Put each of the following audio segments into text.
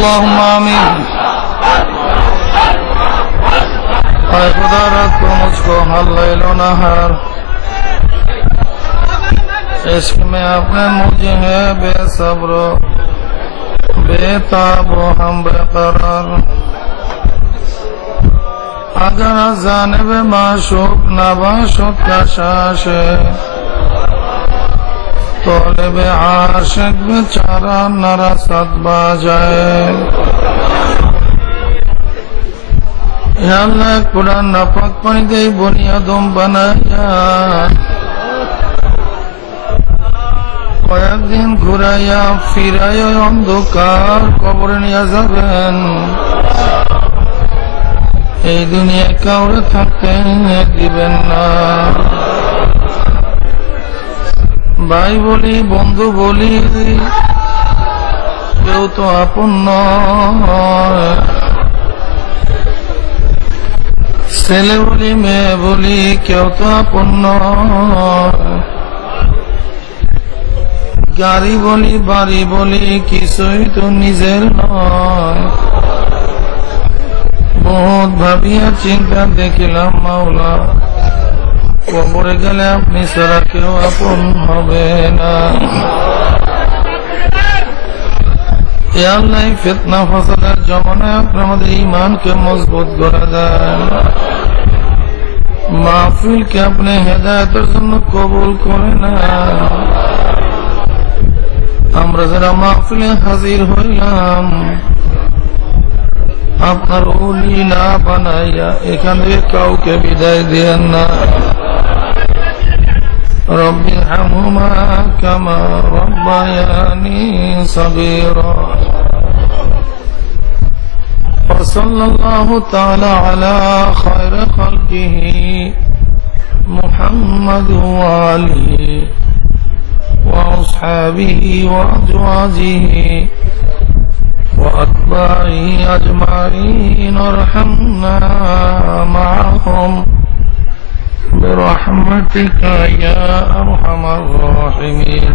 اللهم آمین. اے خدا رات کو مجھ کو ہر لیل و نہار عشق میں اپنے مجھے ہے بے صبر و بے تاب و ہم بے قرار. اگر از جانب معشوق نباشد کشش طالب عاشق بیچارہ نرسد باجائے. یا اللہ ایک بڑا ناپاک پانی دے بنیادم بنایا কয়েক দিন ঘুরাইয়া ফিরাইয়া অন্ধকার কবরে নিয়ে যাবেন. এই দুনিয়ায় কাউরে থাকতে দিবেন না. ভাই বলি বন্ধু বলি কেউ তো আপন নয়. ছেলে বলি মেয়ে বলি কেউ তো আপন নয়. গাড়ি বলি বাড়ি বলি কিছুই তো নিজের নয়. বহুত ভাবিয়া চিন্তা দেখিলাম মাওলা কবরে গেলে আপনি ছাড়া কেউ আপন হবে না. আল্লাহ ফিতনা ফাসাদের জমানায় আপনি আমাদের ঈমানকে মজবুত করে দেন. মাহফিলকে আপনি হেদায়েতের জন্য কবুল করে না. আমরা যারা মাহফিলে হাজির হইলাম আপনার ওলি না বানাইয়া এখান থেকে কাউকে বিদায় দিয়েন না. রব্বি রহমহুমা কামা রব্বায়ানি সগীরা. সাল্লাল্লাহু তাআলা আলা খায়রি খালকিহি মুহাম্মাদ ওয়া আলিহি ওয়া আসহাবিহি ওয়া আজওয়াজিহি وأتباعه أجمعين وارحمنا معهم برحمتك يا أرحم الراحمين.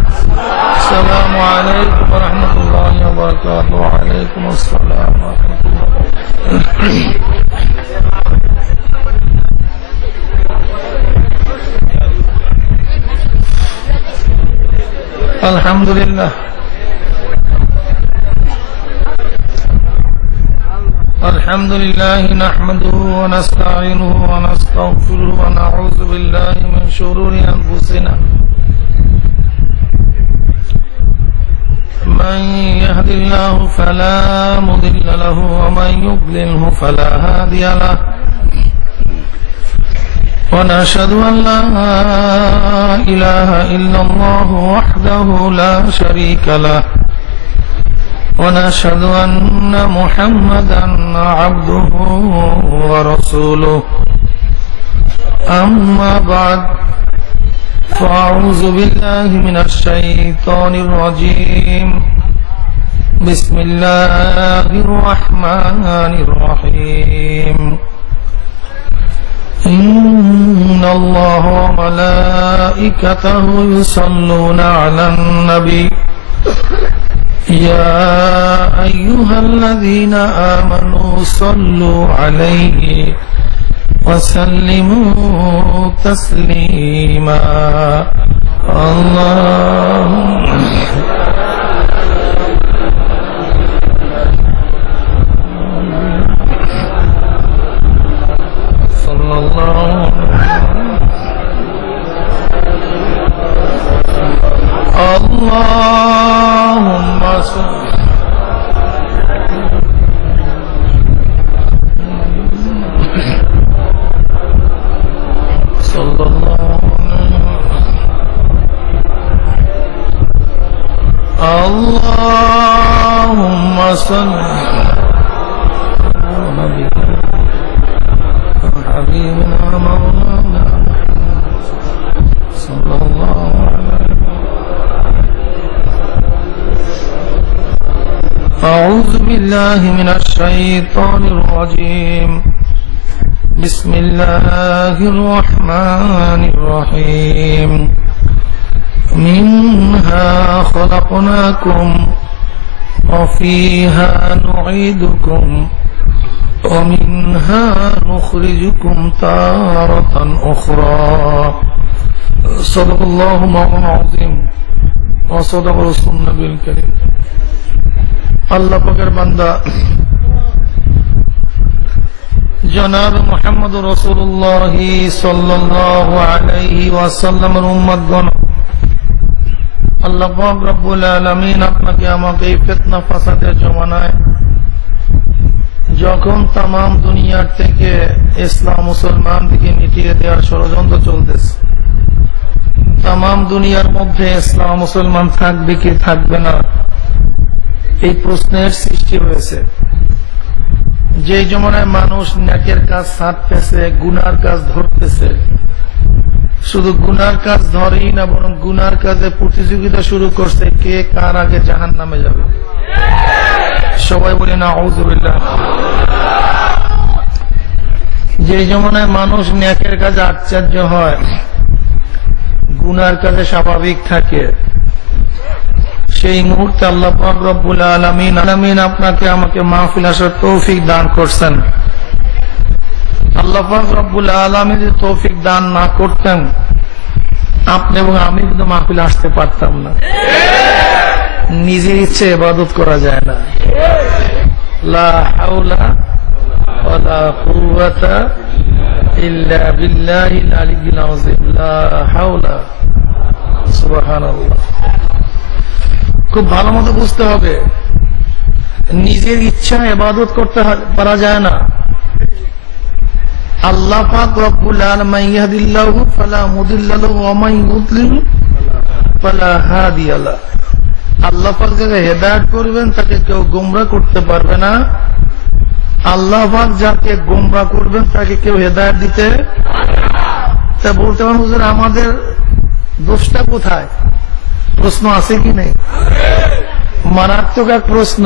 السلام عليكم ورحمة الله وبركاته. وعليكم السلام ورحمة الله. الحمد لله الحمد لله نحمده ونستعينه ونستغفره ونعوذ بالله من شرور أنفسنا. من يهد الله فلا مضل له ومن يضلله فلا هادي له. ونشهد أن لا إله إلا الله وحده لا شريك له. ونشهد أن محمدا عبده ورسوله. أما بعد فأعوذ بالله من الشيطان الرجيم. بسم الله الرحمن الرحيم. إن الله وملائكته يصلون على النبي يا أيها الذين آمنوا صلوا عليه وسلموا تسليما. اللهم صلى الله اللهم صلى الله اللهم صل على حبيبنا مولانا صلى الله عليه وسلم. أعوذ بالله من الشيطان الرجيم. بسم الله الرحمن الرحيم. منها خلقناكم وفيها نعيدكم ومنها نخرجكم تارة أخرى صدق الله مولانا العظيم وصدق رسول النبي الكريم আল্লাহ পাকের বান্দা জনাব মুহাম্মদ রাসূলুল্লাহ সাল্লাল্লাহু আলাইহি ওয়াসাল্লামের উম্মতগণ, আল্লাহ পাক রব্বুল আলামিন আপনাকে আমাকে এই ফিতনা ফাসাদের জমানায় যখন তাম দুনিয়ার থেকে ইসলাম মুসলমানদেরকে মিটিয়ে দেওয়ার ষড়যন্ত্র চলতেছে, তাম দুনিয়ার মধ্যে ইসলাম মুসলমান থাকবে কি থাকবে না এই প্রশ্নের সৃষ্টি হয়েছে। যে জমানায় মানুষ নেকের কাজ ছাড়তেছে, গুনার কাজ ধরতেছে, শুধু গুনার কাজ ধরেই না বরং গুনার কাজে প্রতিযোগিতা শুরু করছে কে কার আগে জাহান্নামে যাবে। সবাই বলে না আউযুবিল্লাহ। যে জমানায় মানুষ নেকের কাজে আশ্চর্য হয়, গুনার কাজে স্বাভাবিক থাকে, সেই মুহূর্তে আল্লাহ পাক রব্বুল আলামিন আপনাকে আমাকে মাহফিল আসার তৌফিক দান করছেন। আল্লাহ পাক রব্বুল আলামিন যদি তৌফিক দান না করতেন, আপনি এবং আমি কিন্তু মাহফিল আসতে পারতাম না। নিজের ইচ্ছে ইবাদত করা যায় না। লা হাওলা ওয়ালা কুওয়াতা ইল্লা বিল্লাহিল আলিয়্যিল আযীম। লা হাওলা, সুবহানাল্লাহ। খুব ভালো মতো বুঝতে হবে, নিজের ইচ্ছা ইবাদত করতে পারা যায় না। আল্লাহ পাক রব্বুল আলামিন মান ইয়াহদিল্লাহু ফালা মুদিল্লা লাহু ওয়া মান ইউদ্লিল ফালা হাদিয়া লাহু। আল্লাহ পাক যাকে হেদায়েত করবেন তাকে কেউ গোমরাহ করতে পারবে না, আল্লাহ পাক যাকে গোমরাহ করবেন তাকে কেউ হেদায়েত দিতে। তা বলতে পারেন হুজুর আমাদের দোষটা কোথায়? প্রশ্ন আছে কি নেই? মারাত্মক এক প্রশ্ন।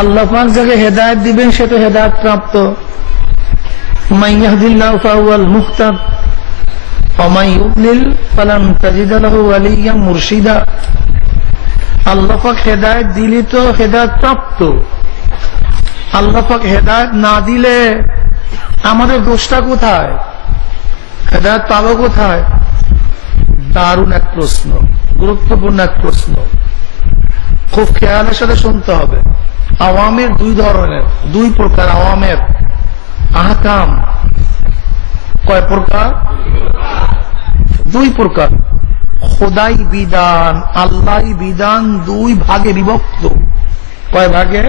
আল্লাহ পাক যাকে হেদায়েত দিবেন সে তো হেদায়েত প্রাপ্ত। মান ইয়াহদিল্লাহু ফাহুয়াল মুহতাদ ওয়া মান ইউদ্লিল ফালান তাজিদা লাহু ওয়ালিয়্যান মুরশিদা। আল্লাহ পাক হেদায়েত দিলে তো হেদায়েত প্রাপ্ত, আল্লাহ পাক হেদায়েত না দিলে আমাদের দোষটা কোথায়? হেদায়েত পাবো কোথায়? দারুণ এক প্রশ্ন, গুরুত্বপূর্ণ এক প্রশ্ন, খুব খেয়ালের সাথে শুনতে হবে। আওয়ামের দুই ধরনের, দুই প্রকার আওয়ামের। আহকাম কয় প্রকার? দুই প্রকার। খোদাই বিধান, আল্লাহই বিধান দুই ভাগে বিভক্ত। কয় ভাগে?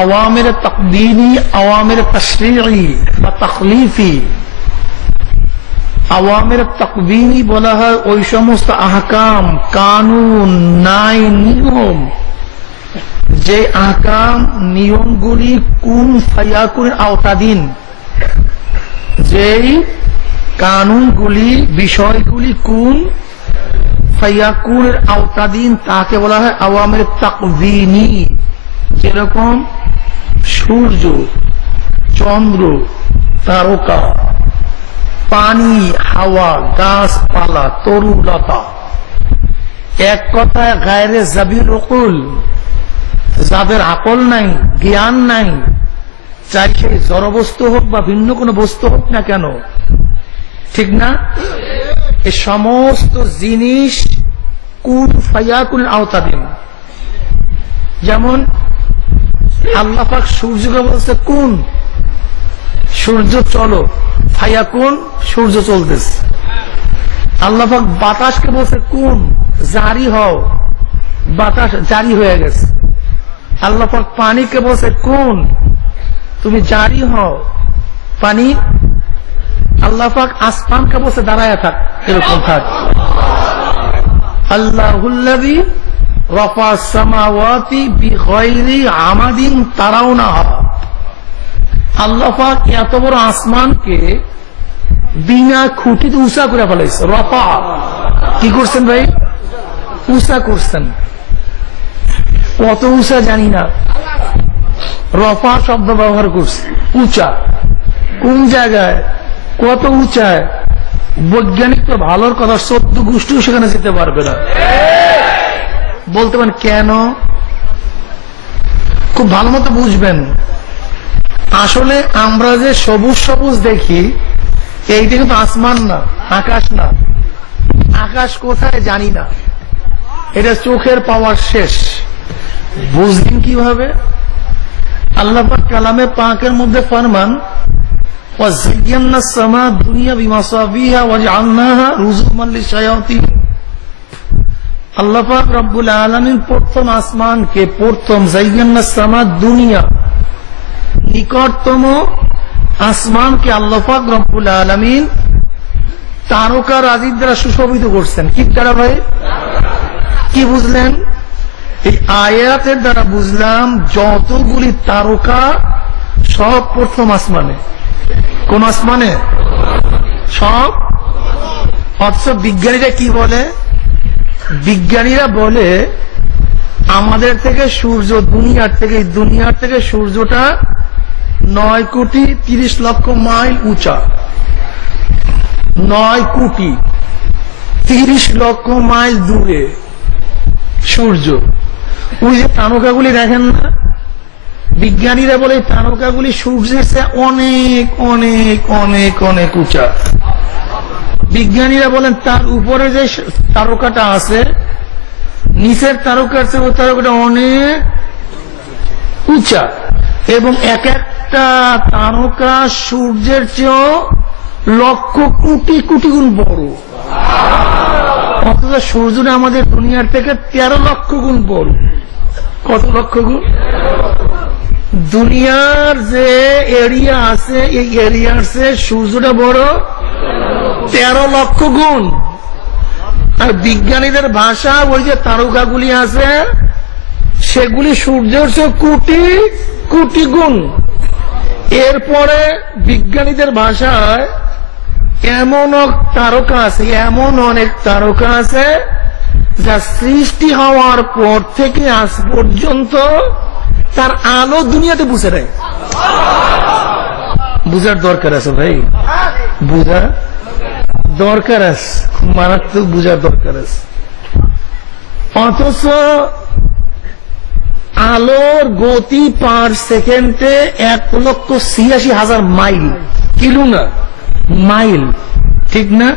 আওয়ামের তাকদীরি, আওয়ামের তাশরীঈ বা তাখলিফি। আওয়ামের তাকদীরি বলা হয় ওই সমস্ত আহকাম, কানুন, আইন, নিয়ম, যে আহকাম নিয়মগুলি কুন ফায়াকুনের আওতাধীন, যেই কানুনগুলি বিষয়গুলি কুন ফায়াকুনের আওতাধীন তাকে বলা হয় আওয়ামের তাকদীরি। যেরকম সূর্য, চন্দ্র, তারকা, পানি, হাওয়া, গাছপালা, তরুলতা, এক কথায় গায়রে জাবির উকুল, যাদের আকল নাই, জ্ঞান নাই, চাই সেই জড়বস্তু হোক বা ভিন্ন কোনো বস্তু হোক না কেন, ঠিক না? এই সমস্ত জিনিস কুন ফায়াকুনের আওতাধীন। যেমন আল্লাহ পাক সূর্যকে বলছে কুন, সূর্য চলো, ফায়াকুন, সূর্য চলতেছে। আল্লাহ পাক বাতাসকে বলছে কুন, জারি হও, বাতাস জারি হয়ে গেছে। আল্লাহ পাক পানিকে বলছে কুন, তুমি জারি হও, পানি। আল্লাহ পাক আসমানকে বলছে দাঁড়ায় থাক, এরকম থাক। আল্লাহুল্লাযী রাফা'আস সামাওয়াতি বিগাইরি আমাদিন তারাউনাহা। আল্লাহ পাক এত বড় আসমানকে বিনা খুঁটিতে উঁচা করে ফেলাইছে। রফা কি করছেন ভাই? উঁচা করছেন। কত উঁচা জানি না, রফা শব্দ ব্যবহার করছে, উঁচা। কোন জায়গায়, কত উঁচায়? বৈজ্ঞানিক তো ভালোর কথা, 14 গোষ্ঠীও সেখানে যেতে পারবে না। বলতে পারেন কেন? খুব ভালো মতো বুঝবেন। আসলে আমরা যে সবুজ সবুজ দেখি এইটা কিন্তু আসমান না, আকাশ না। আকাশ কোথায় জানি না, এটা চোখের পাওয়ার শেষ। বুঝলেন কিভাবে? আল্লাহ পাক কালামে পাকের মধ্যে ফরমান ওয়াযায়্যানা সামা দুনিয়া বিমাসাবিহা ওয়াজআলনাহা রুজুমান লিশায়াতিন। আল্লাহ পাক রব্বুল আলামিন প্রথম আসমানকে, প্রথম যায়্যানা সামা দুনিয়া, নিকটতম আসমানকে আল্লাহ পাক রব্বুল আলামিন তারকা রাজির দ্বারা সুশোভিত করছেন। কি দ্বারা ভাই? কি বুঝলেন? এই আয়াতের দ্বারা বুঝলাম যতগুলি তারকা সব প্রথম আসমানে। কোন আসমানে? সব। অথচ বিজ্ঞানীরা কি বলে? বিজ্ঞানীরা বলে আমাদের থেকে সূর্য, দুনিয়ার থেকে সূর্যটা 9,30,00,000 মাইল উঁচা। 9,30,00,000 মাইল দূরে সূর্য। ওই যে তারকাগুলি দেখেন না, বিজ্ঞানীরা বলে তারকাগুলি সূর্যের চেয়ে অনেক অনেক অনেক অনেক উঁচা। বিজ্ঞানীরা বলেন তার উপরে যে তারকাটা আছে, নিচের তারকার চেয়ে ওই তারকাটা অনেক উঁচা, এবং এক একটা তারকা সূর্যের চেয়েও লক্ষ কোটি কোটি গুণ বড়। অথচ সূর্যটা আমাদের দুনিয়ার থেকে 13 লক্ষ গুণ বড়। কত লক্ষ গুণ? দুনিয়ার যে এরিয়া আছে এই এরিয়ার চেয়ে সূর্যটা বড় 13 লক্ষ গুণ। আর বিজ্ঞানীদের ভাষা ওই যে তারকাগুলি আছে সেগুলি সূর্যের চেয়ে কোটি কোটি গুণ। এরপরে বিজ্ঞানীদের ভাষায় এমন তারকা আছে, এমন অনেক তারকা আছে যা সৃষ্টি হওয়ার পর থেকে আজ পর্যন্ত তার আলো দুনিয়াতে বুঝে নেয়। বুঝার দরকার আছে ভাই, বুঝা দরকার আছে, মারাত্মক বুঝার দরকার আছে। অথচ আলোর গতি পার সেকেন্ডে 1,86,000 মাইল, কিলো না মাইল, ঠিক না?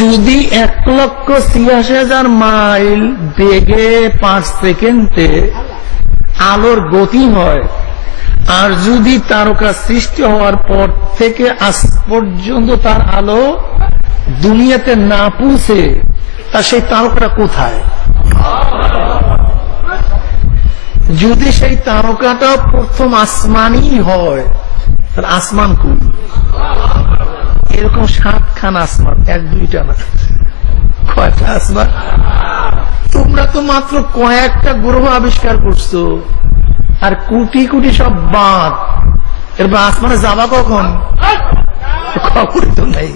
যদি 1,86,000 মাইল বেগে পার সেকেন্ডে আলোর গতি হয়, আর যদি তারকা সৃষ্টি হওয়ার পর থেকে আজ পর্যন্ত তার আলো দুনিয়াতে না পৌঁছে, তা সেই তারকাটা কোথায়? যদি সেই তারকাটা প্রথম আসমানই হয়, তাহলে আসমান কোন? এরকম 7খানা আসমান, 1-2টা না, কয়টা আসমান? তোমরা তো মাত্র কয়েকটা গ্রহ আবিষ্কার করছো, আর কোটি কোটি সব বাদ। এরপর আসমানে যাবা কখন? খবর তো নেই।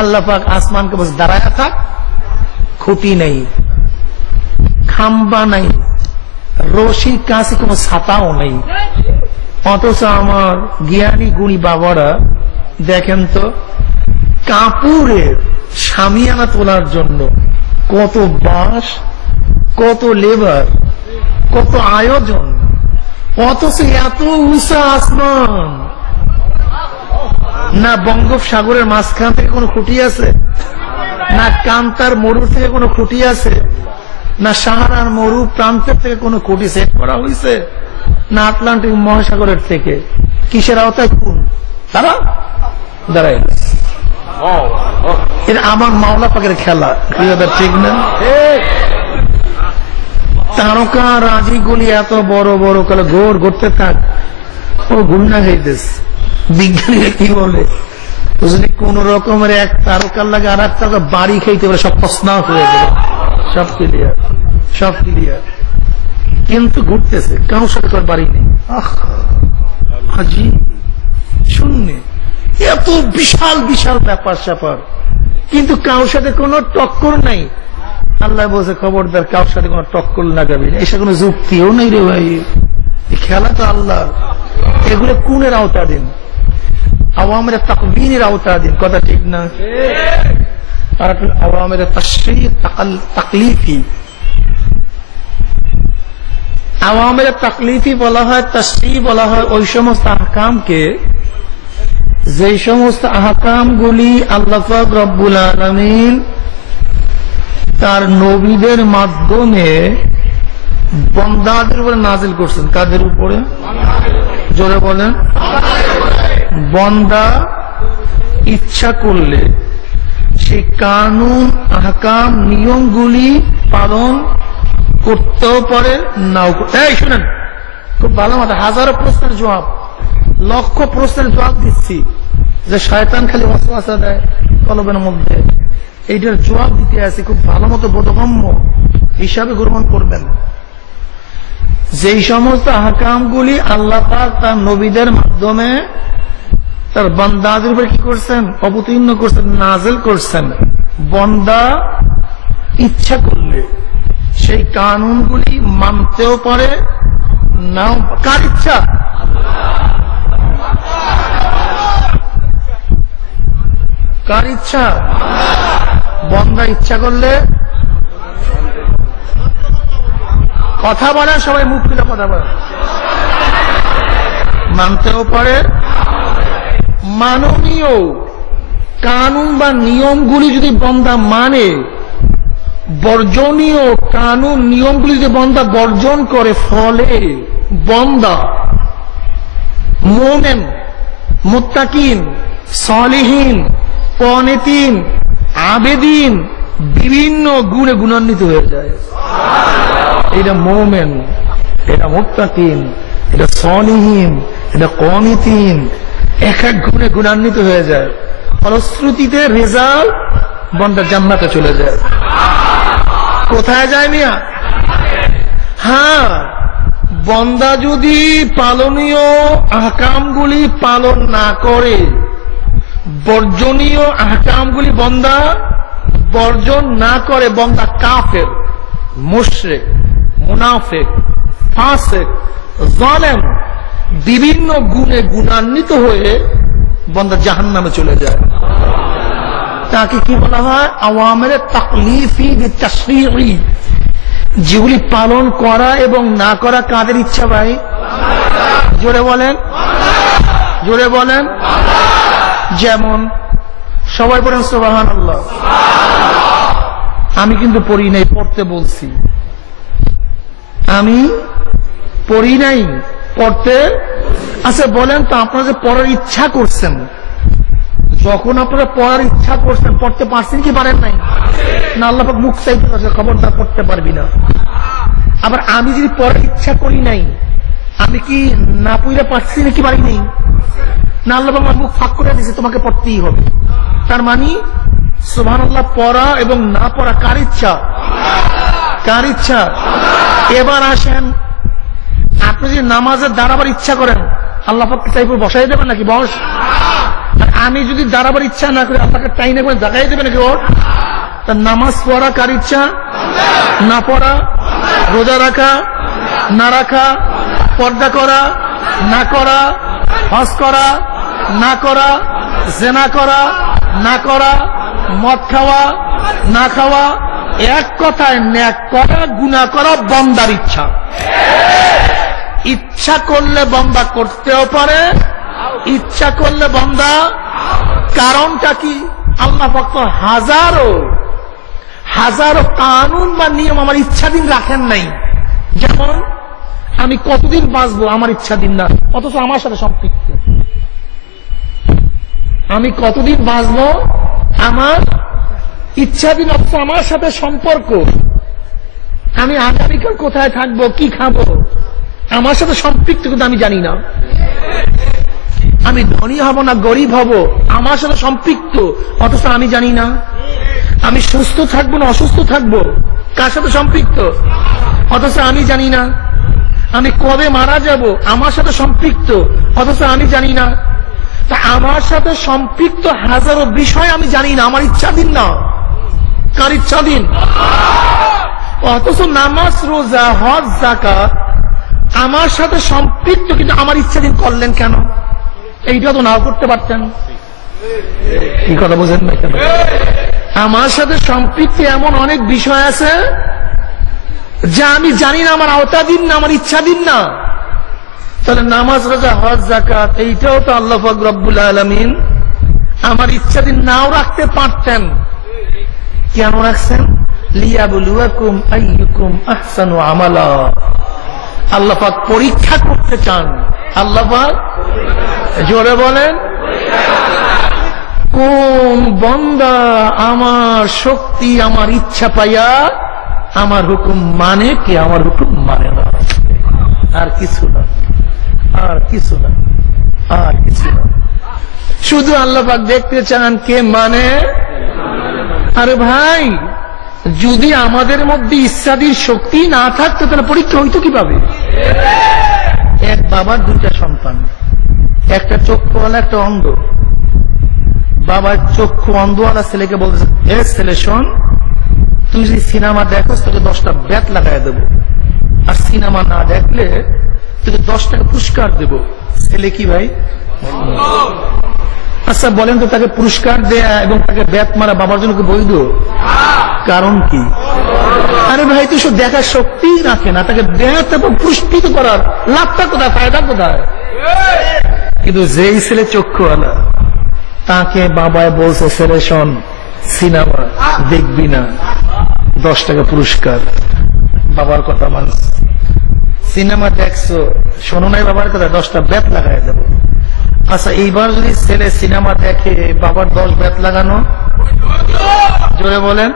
আল্লাহ পাক আসমানকে বস দাঁড়ায় থাক, খুঁটি নেই, খাম্বা নাই, রশির কাছে কোনো ছাতাও নেই। অথচ আমার জ্ঞানী গুণী বাবারা দেখেন তো, কাপুরের শামিয়ানা তোলার জন্য কত বাঁশ, কত লেবার, কত আয়োজন। অথচ এত উঁচা আসমান, না বঙ্গোপসাগরের মাঝখান থেকে কোনো খুঁটি আছে, না কান্তার মরুর থেকে কোনো খুঁটি আছে, না সাহারার মরু প্রান্তের থেকে কোনো খুঁটি সেট করা হয়েছে, না আটলান্টিক মহাসাগরের থেকে। কিসের আওতায়? কোন তারা দাঁড়ায়? এটা আমার মাওলা পাকের খেলা, ঠিক না? তারকা রাজি গুলি এত বড় বড় কালে গোর ঘুরতে থাক, ও গুন্না খাইতেছে। বিজ্ঞানীরা কি বলে? যদি কোন রকমের এক তারকার লাগে আর এক তারকা বাড়ি খাইতে পারে, সব প্রশ্ন হয়ে গেল, সব ক্লিয়ার, সব ক্লিয়ার। কিন্তু ঘুরতেছে, কারো সাথে তার বাড়ি নেই। হাজি শূন্য, এত বিশাল বিশাল ব্যাপার স্যাপার, কিন্তু কারোর সাথে কোনো টক্কর নাই। আল্লাহ বলছে খবরদার কারোর সাথে কোনো টক্কর লাগাবি না। এসে কোনো যুক্তিও নেই রে ভাই, খেলা তো আল্লাহ। এগুলো কোনের আওতাধীন? আওয়ামের তাকবীরের আওতাধীন, কথা ঠিক না? আর আওয়ামের তাশরীঈ তাকলিফি, আওয়ামের তাকলিফি বলা হয়, তাশরীহ বলা হয় ওই সমস্ত আহকামকে যে সমস্ত আহকামগুলি আল্লাহ পাক রব্বুল আলামিন তার নবীদের মাধ্যমে বান্দাদের উপরে নাজিল করছেন। কাদের উপরে? জোরে বলেন। বান্দা ইচ্ছা করলে সেই কানুন আহকাম নিয়মগুলি পালন করতেও পারে, নাও। এই শুনেন, খুব ভালো মতো হাজারো প্রশ্নের জবাব, লক্ষ প্রশ্নের জবাব দিচ্ছি যে শয়তান খালি ওয়াসওয়াসা দেয় কলবের মধ্যে, এইটার জবাব দিতে আছে। খুব ভালো মতো বোধগম্য হিসাবে গ্রহণ করবেন। যেই সমস্ত আহকামগুলি আল্লাহ পাক তার নবীদের মাধ্যমে তার বান্দাদের উপর কি করছেন? অবতীর্ণ করছেন, নাজিল করছেন। বান্দা ইচ্ছা করলে সেই কানুনগুলি মানতেও পারে, নাও। কার ইচ্ছা? কার ইচ্ছা? বান্দা ইচ্ছা করলে কথা বলে, সবাই মুখ খুলে কথা বলে, মানতেও পারে। মাননীয় কানুন বা নিয়মগুলি যদি বান্দা মানে, বর্জনীয় কানুন নিয়মগুলি যদি বান্দা বর্জন করে, ফলে বান্দা মুমিন, মুত্তাকিন, সালিহিন, কানিতিন, আবেদিন বিভিন্ন গুণে গুণান্বিত হয়ে যায়। এটা মুমিন, এটা মুত্তাকিন, এটা সালিহিন, এটা কানিতিন, এক এক গুণে গুণান্বিত হয়ে যায়। ফলশ্রুতিতে রেজাল্ট বান্দা জান্নাতে চলে যায়। কোথায় যায় মিয়া? হ্যাঁ, বান্দা যদি পালনীয় আহকামগুলি পালন না করে, বর্জনীয় আহকামগুলি বান্দা বর্জন না করে, বান্দা কাফের, মুশরিক, মুনাফিক, ফাসিক, জালেম বিভিন্ন গুণে গুণান্বিত হয়ে বান্দা জাহান্নামে চলে যায়। তাকে কি বলা হয়? আওয়ামের তাকলিফি তাশরীঈ, যেগুলি পালন করা এবং না করা কাদের ইচ্ছা ভাই? জোরে বলেন, জোরে বলেন। যেমন সবাই বলেন সুবহানাল্লাহ। আমি কিন্তু পড়ি নাই, পড়তে বলছি। আমি পড়ি নাই, পড়তে। আচ্ছা বলেন তো, আপনারা যে পড়ার ইচ্ছা করছেন, যখন আপনারা পড়ার ইচ্ছা করছেন পড়তে পারছেন কি পারেন নাই? না, আল্লাহ পাক মুখ চাইতে পারছে, খবরদার পড়তে পারবি না। আবার আমি যদি পড়ার ইচ্ছা করি নাই, আমি কি না পড়লে পারছি নাকি পারি নাই? না, আল্লাহ পাক মুখ ফাঁক করে দিয়েছে, তোমাকে পড়তেই হবে। তার মানে সুবহানাল্লাহ, পড়া এবং না পড়া কার ইচ্ছা? কার ইচ্ছা? এবার আসেন, আপনি যদি নামাজের দাঁড়াবার ইচ্ছা করেন, আল্লাহ পাক চাইপুর বসাই দেবেন নাকি? বস। আমি যদি দাঁড়াবার ইচ্ছা না করি, আল্লাহকে টাইনে করে জাগাই দেবে নাকি? ওর তার নামাজ পড়া কার ইচ্ছা? না পড়া, রোজা রাখা, না রাখা, পর্দা করা, না করা, হজ করা, না করা, জেনা করা, না করা, মদ খাওয়া, না খাওয়া, এক কথায় নেক করা, গুনাহ করা বান্দার ইচ্ছা। ইচ্ছা করলে বান্দা করতেও পারে, ইচ্ছা করলে বান্দা। কারণটা কি? আল্লাহ পাক তো হাজারো হাজারো কানুন বা নিয়ম আমার ইচ্ছাধীন রাখেন নাই। যেমন আমি কতদিন বাঁচবো আমার ইচ্ছাধীন না, অথচ আমার সাথে সম্পৃক্ত। আমি কতদিন বাঁচবো আমার ইচ্ছাধীন, অথচ আমার সাথে সম্পর্ক। আমি আগামীকাল কোথায় থাকবো, কি খাবো, আমার সাথে সম্পৃক্ত, কিন্তু আমি জানি না। আমি ধনী হব না গরিব হব, আমার সাথে সম্পৃক্ত, অথচ আমি জানি না। আমি সুস্থ থাকবো না অসুস্থ থাকবো, কার সাথে সম্পৃক্ত, অথচ আমি জানি না। আমি কবে মারা যাব, আমার সাথে সম্পৃক্ত, অথচ আমি জানি না। তা আমার সাথে সম্পৃক্ত হাজারো বিষয় আমি জানি না, আমার ইচ্ছাধীন না। কার ইচ্ছাধীন? অথচ নামাজ, রোজা, হজ, যাকাত আমার সাথে সম্পৃক্ত, কিন্তু আমার ইচ্ছাধীন করলেন কেন? এইটা তো নাও করতে পারতেন। কি কথা বোঝেন না কেন? আমার সাথে সম্পৃক্ত এমন অনেক বিষয় আছে যা আমি জানি না, আমার আওতাধীন না, আমার ইচ্ছাধীন না, তাহলে নামাজ, রোজা, হজ, যাকাত এইটাও তো আল্লাহ পাক রব্বুল আলামিন আমার ইচ্ছাধীন নাও রাখতে পারতেন। কেন রাখছেন? লিয়াবলুয়াকুম আইয়ুকুম আহসানু আমালা। আল্লাহ পাক পরীক্ষা করতে চান। আল্লাহ পাক, জোরে বলেন, কোন বান্দা আমার শক্তি, আমার ইচ্ছা পাইয়া আমার হুকুম মানে, কি আমার হুকুম মানে না। আর কিছু না, আর কিছু না, আর কিছু না। শুধু আল্লাহ পাক দেখতে চান কে মানে। আরে ভাই, যদি আমাদের মধ্যে ইচ্ছাদির শক্তি না থাকতো তাহলে পরীক্ষা হইতো কিভাবে? এক বাবার দুইটা সন্তান, একটা চক্ষুওয়ালা, একটা অন্ধ। বাবার চক্ষু অন্ধওয়ালা ছেলেকে বলতেছে, এ ছেলে শোন, তুই যদি সিনেমা দেখোস তোকে 10টা ব্যাট লাগাই দেবো, আর সিনেমা না দেখলে তোকে 10 টাকা পুরস্কার দেবো। ছেলে কি ভাই? আচ্ছা বলেন তো, তাকে পুরস্কার দেয়া এবং তাকে ব্যাট মারা বাবার জন্য কি বৈধ? কারণ কি? আরে ভাই, তুই সব দেখার শক্তি রাখে না, তাকে ব্যাট এবং পুরস্কৃত করার লাভটা কোথায়, ফায়দা কোথায়? কিন্তু যেই ছেলে চক্ষুওয়ালা, তাকে বাবায় বলছে, ছেলে শোন, সিনেমা দেখবি না, 10 টাকা পুরস্কার। বাবার কথা মানছে। সিনেমা দেখছো, শোনো নাই বাবার কথা, 10টা ব্যাট লাগাই দেবো। আচ্ছা, এইবার যদি ছেলে সিনেমা দেখে, বাবার 10 ব্যাট লাগানো, জোরে বলেন।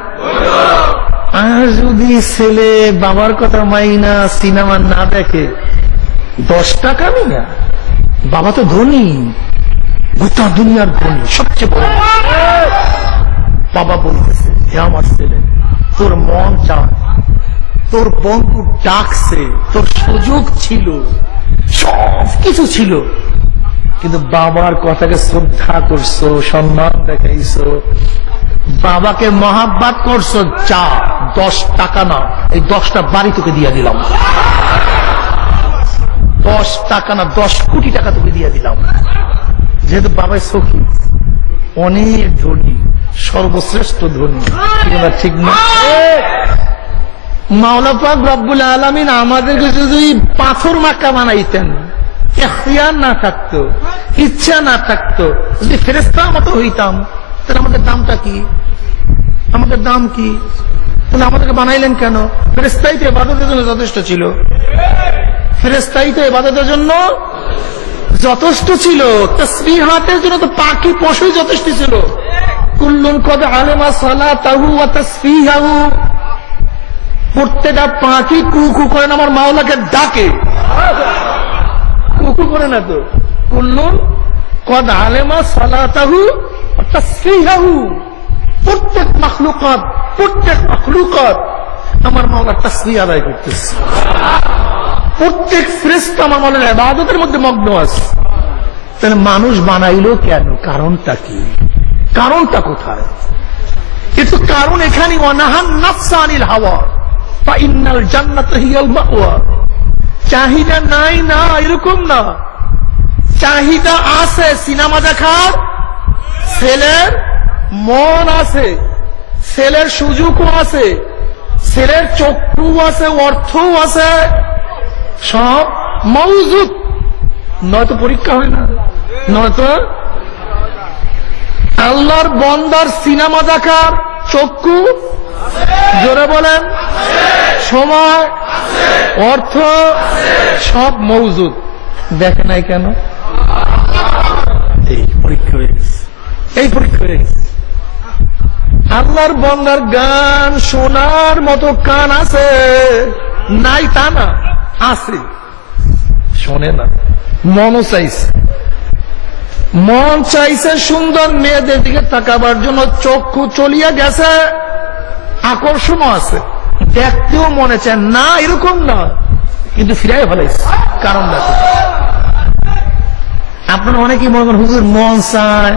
আর যদি ছেলে বাবার কথা মাইনা সিনেমা না দেখে, 10 টাকা না, বাবা তো ধনী, গোটা দুনিয়ার ধনী, সবচেয়ে বড়। বাবা বলতেছে, হে আমার ছেলে, তোর মন চায়, তোর বন্ধু ডাকছে, তোর সুযোগ ছিল, সব কিছু ছিল, কিন্তু বাবার কথাকে শ্রদ্ধা করছো, সম্মান দেখাইছো, বাবাকে মহাব্বত করছো, যা 10 টাকা না, এই 10টা বাড়ি তোকে দিয়ে দিলাম। 10 টাকা না, 10 কোটি টাকা তোকে দিয়ে দিলাম। যেহেতু বাবাই সখী, অনেক ধনী, সর্বশ্রেষ্ঠ ধনী, ঠিক না? মাওলা পাক রব্বুল আলামিন আমাদেরকে যদি পাথর মাক্কা বানাইতেন, ইখতিয়ার না থাকতো, ইচ্ছা না থাকতো, যদি ফেরেশতার মতো হইতাম, তাহলে আমাদের দামটা কি? আমাদের দাম কি? তাহলে আমাদেরকে বানাইলেন কেন? ফেরেশতাই তো ইবাদতের জন্য যথেষ্ট ছিল। ফেরেশতাই তো ইবাদতের জন্য যথেষ্ট ছিল। তাসবিহাতের জন্য তো পাখি পশুই যথেষ্ট ছিল। কুল্লুন কদ আলেমা সালাতাহু ওয়া তাসবিহাহু। প্রত্যেকটা পাখি কুকু করে আমার মাওলাকে ডাকে, কুকু করে না তো। কুল্লুন কদ আলেমা সালাতাহু ওয়া তাসবিহাহু। প্রত্যেক মাখলুকাত, প্রত্যেক মাখলুকাত আমার মাওলার তাসবিহ আদায় করতেছে। প্রত্যেক ফেরেশতা আমার মাওলার ইবাদতের মধ্যে মগ্ন আছে। তাহলে মানুষ বানাইলো কেন? কারণটা কি? কারণটা কোথায়? কিন্তু কারণ এখানে, ওয়ানাহান নাফসা আনিল হাওয়া ফাইন্নাল জান্নাতা হিয়াল মাওয়া। চাহিদা নাই না, এরকম না। চাহিদা আছে, সিনেমা দেখার ছেলের মন আছে, ছেলের সুযোগও আছে, ছেলের চক্ষু আছে, অর্থও আছে, সব মওজুদ। নয়তো পরীক্ষা হয় না, নয়তো আল্লাহর বান্দার সিনেমা দেখার চক্ষু, জোরে বলেন, সময়, অর্থ সব মওজুদ, দেখে নাই কেন? এই পরীক্ষা হয়ে গেছে, এই পরীক্ষা হয়ে গেছে। আল্লাহর বান্দার গান শোনার মতো কান আছে নাই তা না, আছে, শোনে না। মনও চাইছে, মন চাইছে সুন্দর মেয়েদের দিকে তাকাবার জন্য, চক্ষু চলিয়া গেছে, আকর্ষণ আছে, দেখতেও মনে চায় না, এরকম না, কিন্তু ফিরাই ফেলাইছে। কারণ দেখো, আপনারা অনেকেই মনে করেন হুজুর মন চায়,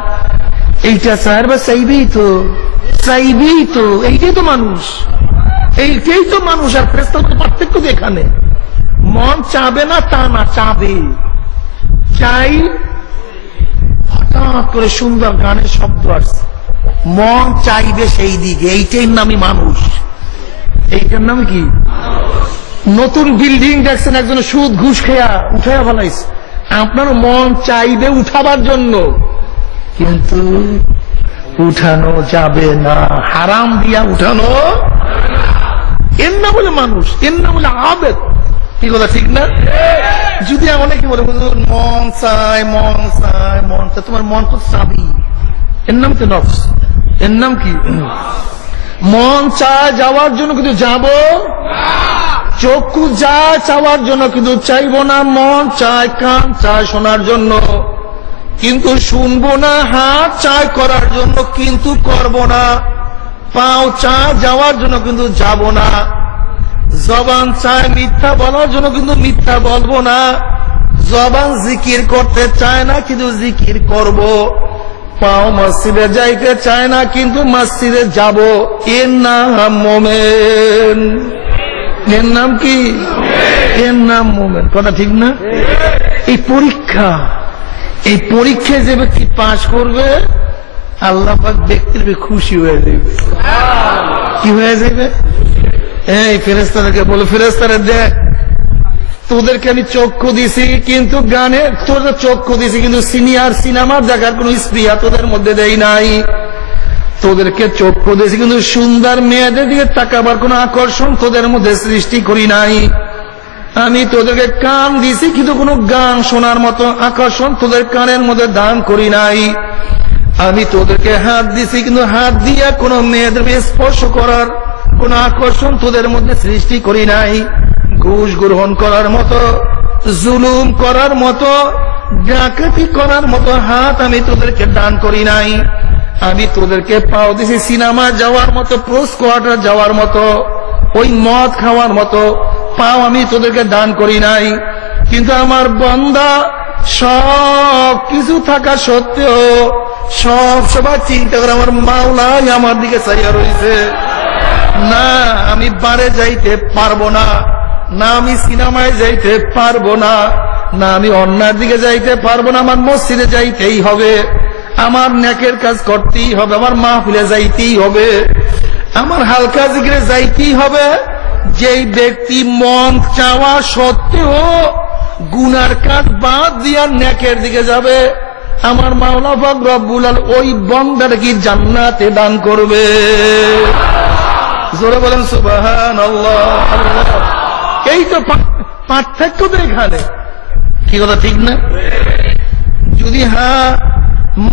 এইটা চায়, বা চাইবেই তো, চাইবেই তো, এইটাই তো মানুষ, এইটাই তো মানুষ। আর ফেরেশতার তো পার্থক্য এখানে, মন চাবে না তা না, চাবে, চাই। হঠাৎ করে সুন্দর গানের শব্দ আসছে, মন চাইবে সেই দিকে, এইটাই নামই মানুষ। এইটার নাম কি? নতুন বিল্ডিং দেখছেন, একজন সুদ ঘুষ খেয়া উঠাইয়া ফেলাইছে, আপনার মন চাইবে উঠাবার জন্য, কিন্তু উঠানো যাবে না, হারাম দিয়া উঠানো। এর না বলে মানুষ, এর না বলে আবেদ। কি কথা ঠিক না? যদি অনেকে বলে মন চায়, মন চায়, মন চায়, তোমার মন তো চাবি, এর নাম তো নফস। এর নাম কি? মন চায় যাওয়ার জন্য কিন্তু যাব, চক্ষু যায় চাওয়ার জন্য কিন্তু চাইব না, মন চায়, কান চায় শোনার জন্য কিন্তু শুনবো না, হাত চায় করার জন্য কিন্তু করব না, পাও চায় যাওয়ার জন্য কিন্তু যাব না, জবান চায় মিথ্যা বলার জন্য কিন্তু মিথ্যা বলবো না, জবান জিকির করতে চায় না কিন্তু জিকির করব, পাও মসজিদে যাইতে চায় না কিন্তু মসজিদে যাব। এর নাম মোমেন। এর নাম কি? এর নাম মোমেন। কথা ঠিক না? এই পরীক্ষা, এই পরীক্ষায় যে ব্যক্তি পাশ করবে আল্লাহ পাক ব্যক্তির খুশি হয়ে যাবে। কি হয়ে যাবে? এই ফেরেশতাদেরকে বলো, ফেরেশতারা দেখ, তোদেরকে আমি চক্ষু দিছি কিন্তু গানে, তোদের চক্ষু দিছি কিন্তু সিনিয়র সিনেমা দেখার কোন স্পৃহা তোদের মধ্যে দেই নাই, তোদেরকে চক্ষু দিছি কিন্তু সুন্দর মেয়েদের দিকে তাকাবার কোন আকর্ষণ তোদের মধ্যে সৃষ্টি করি নাই, আমি তোদেরকে কান দিছি কিন্তু কোন গান শোনার মতো আকর্ষণ তোদের কানের মধ্যে দান করি নাই, আমি তোদেরকে হাত দিছি কিন্তু হাত দিয়া কোন মেয়েদের স্পর্শ করার কোন আকর্ষণ তোদের মধ্যে সৃষ্টি করি নাই, ঘুষ গ্রহণ করার মতো, জুলুম করার মতো, ডাকাতি করার মতো হাত আমি তোদেরকে দান করি নাই, আমি তোদেরকে পাও দিছি সিনেমা যাওয়ার মতো, পোস্ট কোয়ার্টার যাওয়ার মতো, ওই মদ খাওয়ার মতো পাও আমি তোদেরকে দান করি নাই, কিন্তু আমার বান্দা সব কিছু থাকা সত্ত্বেও সব সবার চিন্তা করে আমার মাওলাই আমার দিকে চাইয়া রয়েছে, না আমি বারে যাইতে পারবো না, না আমি সিনেমায় যাইতে পারবো না, না আমি অন্যার দিকে যাইতে পারবো না, আমার মসজিদে যাইতেই হবে, আমার নেকের কাজ করতেই হবে, আমার মাহফিলে যাইতেই হবে, আমার হালকা জিকিরে যাইতেই হবে। যেই ব্যক্তি মন চাওয়া সত্ত্বেও গুনার কাজ বাদ দিয়া নেকের দিকে যাবে, আমার মাওলা পাক রব্বুল আলামিন ওই বান্দাকে কি জান্নাতে দান করবে। জোরে বলেন সুবহানাল্লাহ। আল্লাহ, এই তো পার্থক্য তো এখানে। কি কথা ঠিক না? যদি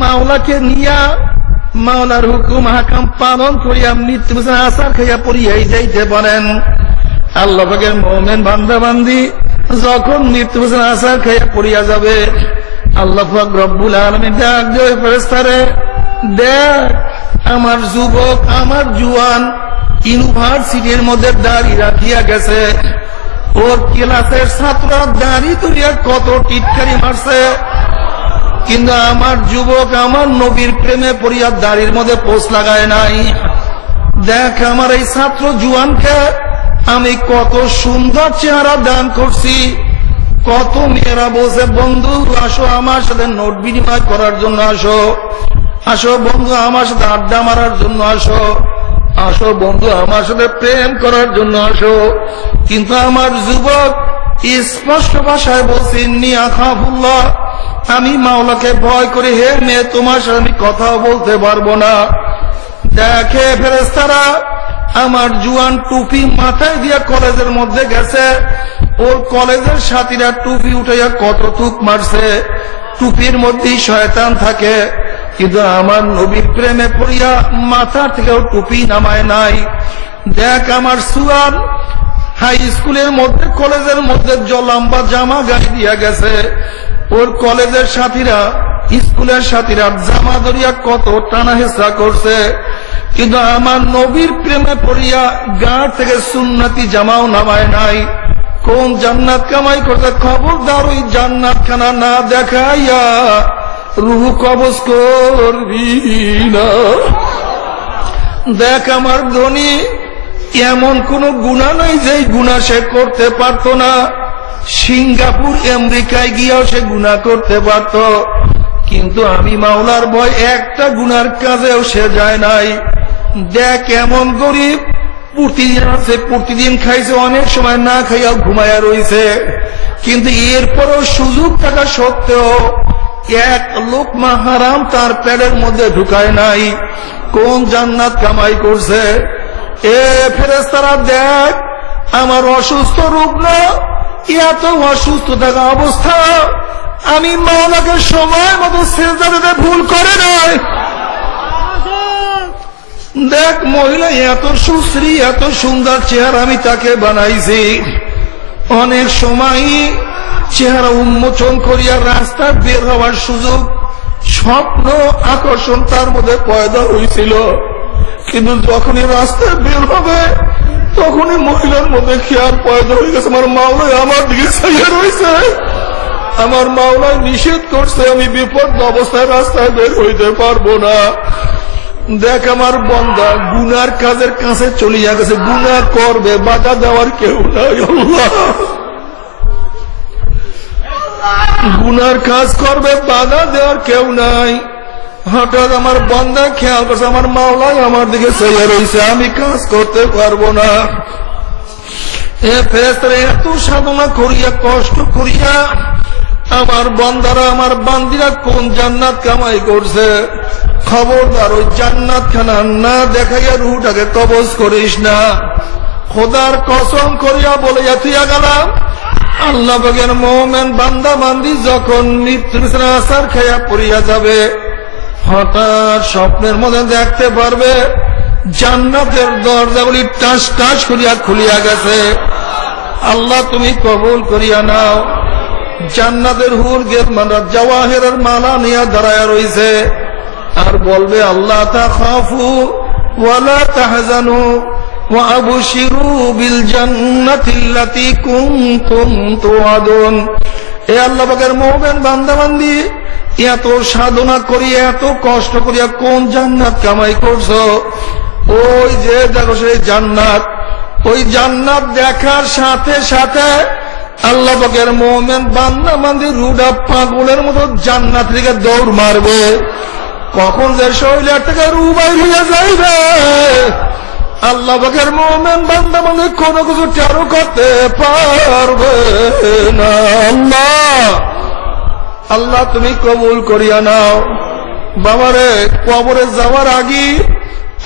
মাওলাকে নিয়া মাওলার হুকুম হাকাম পালন করিয়া মৃত্যু আসার খাইয়া পড়িয়াই যাইতে পারেন, আল্লাহ পাকের মুমিন বান্দা বান্দি যখন মৃত্যু আসার খাইয়া পড়িয়া যাবে, আল্লাহ পাক রব্বুল আলামিন ডাক দেয় ফেরেশতারে, দেখ আমার যুবক, আমার জুয়ান ইউনিভার্সিটির মধ্যে দাঁড়িয়ে রাখিয়া গেছে, ওর ক্লাসের ছাত্ররা দাঁড়িয়ে তুলিয়া কত টিটকারি মারছে, কিন্তু আমার যুবক আমার নবীর প্রেমে পড়িয়া দাড়ির মধ্যে পোষ লাগায় নাই। দেখ আমার এই ছাত্র জুয়ানকে আমি কত সুন্দর চেহারা দান করছি, কত মেয়েরা বসে বন্ধু আসো আমার সাথে নোট বিনিময় করার জন্য, আসো আসো বন্ধু আমার সাথে আড্ডা মারার জন্য, আসো আসো বন্ধু আমার সাথে প্রেম করার জন্য আসো, কিন্তু আমার যুবক স্পষ্ট ভাষায় বলছি নিয়া খাফুল্লাহ, আমি মাওলাকে ভয় করে, হে মেয়ে তোমার সাথে আমি কথা বলতে পারবো না। দেখে ফেরেশতারা আমার জুয়ান টুপি মাথায় দিয়া কলেজের মধ্যে গেছে, ওর কলেজের সাথীরা টুপি উঠাইয়া কত থুক মারছে, টুপির মধ্যেই শয়তান থাকে, কিন্তু আমার নবীর প্রেমে পড়িয়া মাথা থেকেও টুপি নামায় নাই। দেখ আমার সুয়ান হাই স্কুলের মধ্যে কলেজের মধ্যে লম্বা জামা গায়ে দিয়া গেছে, ওর কলেজের সাথীরা স্কুলের সাথীরা জামা ধরিয়া কত টানা হেঁচড়া করছে, কিন্তু আমার নবীর প্রেমে পড়িয়া গা থেকে সুন্নতি জামাও নামায় নাই। কোন জান্নাত কামাই করতে, খবরদার ওই জান্নাত খানা না দেখাইয়া রুহ কবজ করবি না। দেখ আমার ধনী এমন কোন গুনাহ নাই যে গুনাহ সে করতে পারত না, সিঙ্গাপুর আমেরিকায় গিয়েও সে গুনাহ করতে পারত, কিন্তু আমি মাওলার ভয় একটা গুনার কাজেও সে যায় নাই। দেখ এমন গরিব প্রতিদিন আছে, প্রতিদিন খাইছে, অনেক সময় না খাইয়া ঘুমায়া রয়েছে, কিন্তু এরপরও সুযোগ থাকা সত্ত্বেও এক লোকমা হারাম তার পেটের মধ্যে ঢুকায় নাই। কোন জান্নাত কামাই করছে? এ ফেরেশতারা দেখ, আমার অসুস্থ রূপ না, এত অসুস্থ থাকা অবস্থা আমি মাওলাকে সময় মতো সিজদা দিতে ভুল করে নাই। দেখ মহিলা এত সুশ্রী, এত সুন্দর চেহারা আমি তাকে বানাইছি। অনেক সময় চেহারা উন্মোচন করিয়া রাস্তা বের হওয়ার সুযোগ, স্বপ্ন আকর্ষণ তার মধ্যে পয়দা হয়েছিল, কিন্তু যখনই রাস্তায় বের হবে তখনই মহিলার মধ্যে খেয়াল পয়দা হয়ে গেছে আমার মাওলাই আমার দিকে চাইয়া রয়েছে, আমার মাওলাই নিষেধ করছে, আমি বিপদ অবস্থায় রাস্তায় বের হইতে পারবো না। দেখ আমার বান্দা গুনার কাজের কাছে চলিয়া গেছে, গুনাহ করবে, বাধা দেওয়ার কেউ নাই। আল্লাহ গুনার কাজ করবে, বাধা দেওয়ার কেউ নাই। হঠাৎ আমার বান্দা খেয়াল করছে আমার মাওলাই আমার দিকে চাইয়া রয়েছে, আমি কাজ করতে পারবো না। এ ফেরেশতারা এত সাধনা করিয়া কষ্ট করিয়া আমার বান্দারা, আমার বান্দিরা কোন জান্নাত কামাই করছে, খবরদার ওই জান্নাত খানা না দেখাইয়া রুহটাকে কবজ করিস না। খোদার কসম করিয়া বলে তুইয়া গেলাম, আল্লাহ পাকের মুমিন বান্দা বান্দি যখন মৃত্যুর আসার খাইয়া পড়িয়া যাবে, হঠাৎ স্বপ্নের মধ্যে দেখতে পারবে জান্নাতের দরজাগুলি টাস টাস করিয়া খুলিয়া গেছে। আল্লাহ তুমি কবুল করিয়া নাও। জান্নাতের হুর গেলমানরা জাওয়াহিরের মালা নিয়ে দাঁড়ায়া রইছে আর বলবে আল্লাহ তাখাফু ওয়ালা তাহজানু ওয়া আবশিরু বিল জান্নাতিল্লাতী কুনতুম তুআদুন। এ আল্লাহ পাকের মুমিন বান্দা বান্দি, এত সাধনা করিয়া এত কষ্ট করিয়া কোন জান্নাত কামাই করছো? ওই যে দেখো সেই জান্নাত, ওই জান্নাত দেখার সাথে সাথে আল্লাহ পাকের মুমিন বান্দা বান্দি রুডা পাগলের মতো জান্নাত থেকে দৌড় মারবে। কখন যে শরীরের থেকে রু বাইর হইয়া যাইবে আল্লাহ পাকের মুমিন বান্দা বান্দি কোনো কিছু টেরো করতে পারবে না। আল্লাহ তুমি কবুল করিয়া নাও। বাবারে কবরে যাওয়ার আগে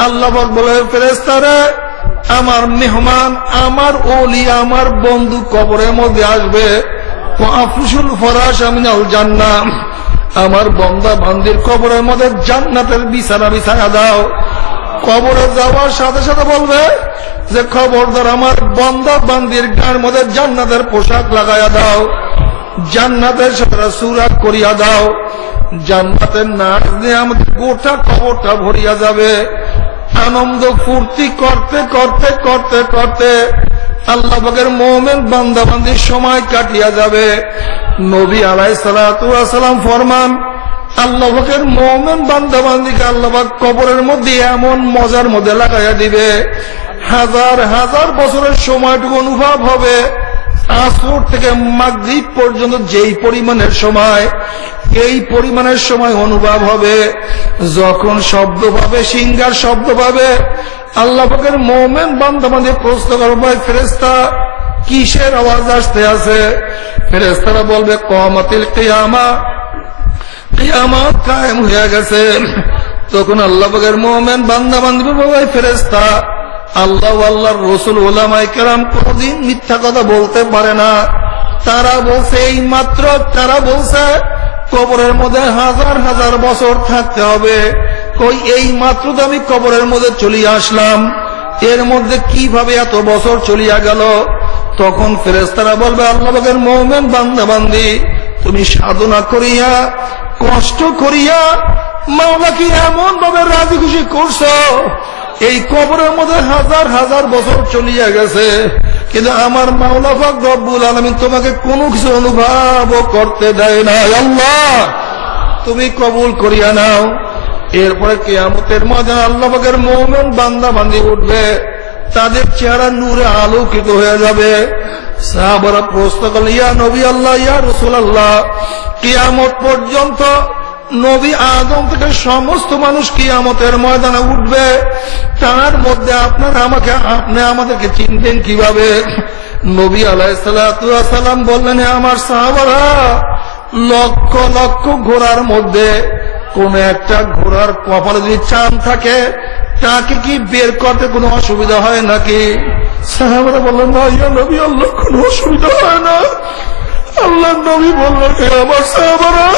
আল্লাহ পাক বলে ফেরেশতারা, আমার মেহমান, আমার ওলি, আমার বন্ধু কবরের মধ্যে আসবে, আফসুল ফরাশ মিনাল জান্নাহ, আমার বান্দা বান্দির কবরের মধ্যে জান্নাতের বিছানা বিছায়া দাও। কবরে যাওয়ার সাথে সাথে বলবে যে খবরদার আমার বান্দা বান্দির গায়ের মধ্যে জান্নাতের পোশাক লাগাইয়া দাও, জান্নাতের সাথে সুরাত করিয়া দাও। জান্নাতের নাচ দিয়ে আমাদের গোটা কবরটা ভরিয়া যাবে। আনন্দ ফুর্তি করতে করতে করতে করতে আল্লাহ পাকের মুমিন বান্দা বান্দির সময় কাটিয়া যাবে। নবী আলাইহিস সালাতু ওয়াস সালাম ফরমান, আল্লাহ পাকের মুমিন বান্দা বান্দিকে আল্লাহ পাক কবরের মধ্যে এমন মজার মধ্যে লাগাইয়া দিবে, হাজার হাজার বছরের সময়টুকু অনুভব হবে আসর থেকে মাগরিব পর্যন্ত যেই পরিমাণের সময়, এই পরিমাণের সময় অনুভব হবে। যখন শব্দ পাবে, সিঙ্গার শব্দ পাবে, আল্লাহ পাকের মুমিন বান্দা বান্দি প্রশ্ন করবে ফেরেশতা কিসের আওয়াজ আসতে আছে? ফেরেশতারা বলবে কিয়ামতুল কিয়ামা, কিয়ামত কায়েম হয়ে গেছে। তখন আল্লাহ পাকের মুমিন বান্দা বান্দি বলবে ফেরেশতা আল্লাহ আল্লাহর রাসূল উলামায়ে কেরাম কোনদিন মিথ্যা কথা বলতে পারে না। তারা বলছে এই মাত্র, তারা বলছে কবরের মধ্যে হাজার হাজার বছর থাকতে হবে। কই এই মাত্র তো আমি কবরের মধ্যে চলিয়ে আসলাম, এর মধ্যে কিভাবে এত বছর চলিয়া গেল? তখন ফেরেশতারা বলবে আল্লাহ পাকের মুমিন বান্দা বান্দি তুমি সাধনা করিয়া কষ্ট করিয়া মাওলাকে এমন ভাবে রাজি খুশি করছো, এই কবরের মধ্যে হাজার হাজার বছর চলিয়া গেছে, কিন্তু আমার মাওলা পাক রব্বুল আলামিন তোমাকে কোনো কিছু অনুভব করতে দেয় না। আল্লাহ তুমি কবুল করিয়া নাও। এরপরে কিয়ামতের ময়দানে আল্লাহ পাকের মুমিন বান্দা বান্দি উঠবে, তাদের চেহারা নূরে আলোকিত হয়ে যাবে। সাহাবারা প্রশ্ন করলেন ইয়া নবী আল্লাহ, ইয়া রাসূলুল্লাহ, কিয়ামত পর্যন্ত নবী আদম থেকে সমস্ত মানুষ কিয়ামতের ময়দানে উঠবে, তার মধ্যে আপনি আমাদেরকে চিনবেন কিভাবে? নবী আলাইহিস সালাতু ওয়াস সালাম বললেন, আমার সাহাবারা, লক্ষ লক্ষ ঘোড়ার মধ্যে কোন একটা ঘোড়ার কপালে যদি চাঁদ থাকে, তাকে কি বের করতে কোনো অসুবিধা হয় নাকি? সাহাবারা বললেন, না ইয়া নবী আল্লাহ, কোনো অসুবিধা হয় না। আল্লাহ নবী বললেন, আমার সাহাবারা,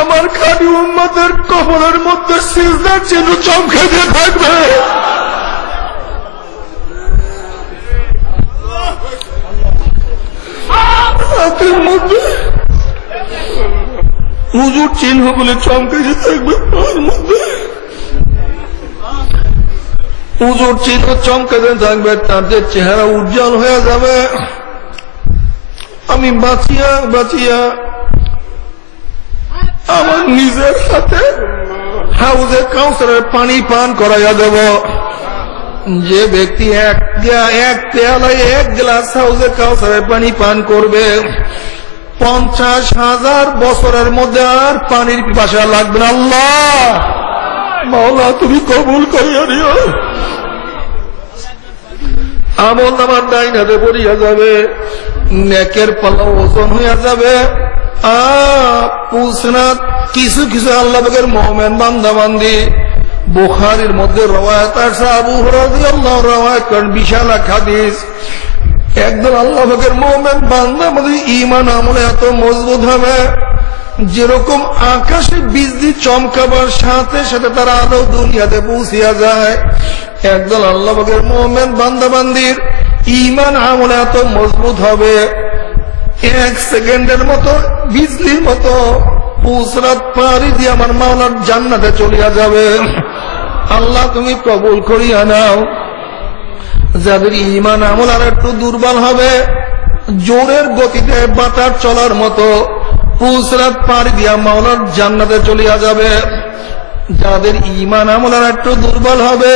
আমার খাঁটি উম্মতের কপালের মধ্যে সিজদার চিহ্ন চমকাতে থাকবে। হাতের মধ্যে হুজুর চিহ্ন বলে চমকাতে থাকবে, পায়ের মধ্যে হুজুর চিহ্ন চমকাতে থাকবে, তাদের চেহারা উজ্জ্বল হয়ে যাবে। আমি বাঁচিয়া বাঁচিয়া আমার নিজের হাতে হাউজে কাউসারের পানি পান করাইয়া দেব। যে ব্যক্তি এক পেয়ালায় 1 গ্লাস হাউজে কাউসারের পানি পান করবে, 50,000 বছরের মধ্যে আর পানির পিপাসা লাগবে না। আল্লাহ মাওলা, তুমি কবুল করিয়া নিও। আমল আমার ডাইন হাতে পড়িয়া যাবে, নেকের পাল্লা ওজন হইয়া যাবে। কিছু কিছু আল্লাহ পাকের মুমিন বান্দা বান্দি, বুখারীর মধ্যে রওয়ায়াত আছে, আবু হুরায়রা রাদিয়াল্লাহু আনহু রওয়ায়াত করেন, বিশাল হাদিস। একদল আল্লাহ পাকের মুমিন বান্দা বান্দি ঈমান আমলে এত মজবুত হবে, যেরকম আকাশে বিজলি চমকাবার সাথে সাথে তারা আদৌ দুনিয়াতে পৌঁছিয়া যায়। একদল আল্লাহ পাকের মুমিন বান্দা বান্দির ঈমান আমলে এত মজবুত হবে, 1 সেকেন্ডের মতো বিজলির মতো পুসরাত পারি দিয়ে আমার মাওলার জান্নাতে চলিয়া যাবে। আল্লাহ তুমি কবুল করিয়া নাও। যাদের ঈমান আমল আর একটু দুর্বল হবে, জোরের গতিতে বাতাস চলার মতো পুসরাত পারি দিয়া মাওলার জান্নাতে চলিয়া যাবে। যাদের ঈমান আমল আর একটু দুর্বল হবে,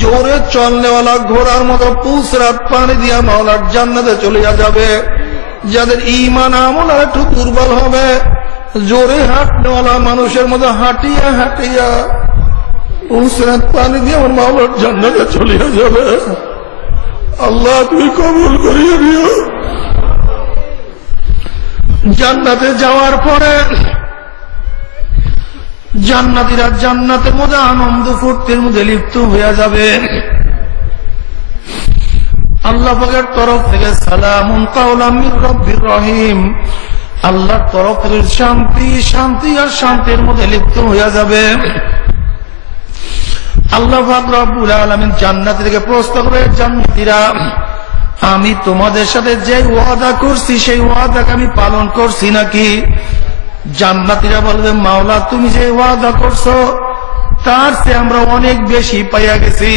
জোরে চলনেওয়ালা ঘোড়ার মতো পুসরাত পানি দিয়া মাওলার জান্নাতে চলিয়া যাবে। যাদের ঈমান আমল আর একটু দুর্বল হবে, জোরে হাঁটনেওয়ালা মানুষের মতো হাঁটিয়া হাঁটিয়া পুসরাত পানি দিয়ে আমার মাওলার জান্নাতে চলিয়া যাবে। আল্লাহ তুমি কবুল করিয়া দিও। জান্নাতে যাওয়ার পরে জান্নাতীরা জান্নাতের মধ্যে আনন্দ ফুর্তির মধ্যে লিপ্ত হয়ে যাবে। আল্লাহ পাকের তরফ থেকে সালামুন কাওলাম মির রাব্বির রহিম, আল্লাহর তরফ থেকে শান্তি শান্তি আর শান্তির মধ্যে লিপ্ত হয়ে যাবে। আল্লাহ পাক রব্বুল আলামিন জান্নাতীদেরকে প্রশ্ন করে, জান্নাতীরা, আমি তোমাদের সাথে যে ওয়াদা করছি সেই ওয়াদাকে আমি পালন করছি নাকি? জান্নাতীরা বলবে, মাওলা তুমি যে ওয়াদা করছো তার চেয়ে আমরা অনেক বেশি পাইয়া গেছি,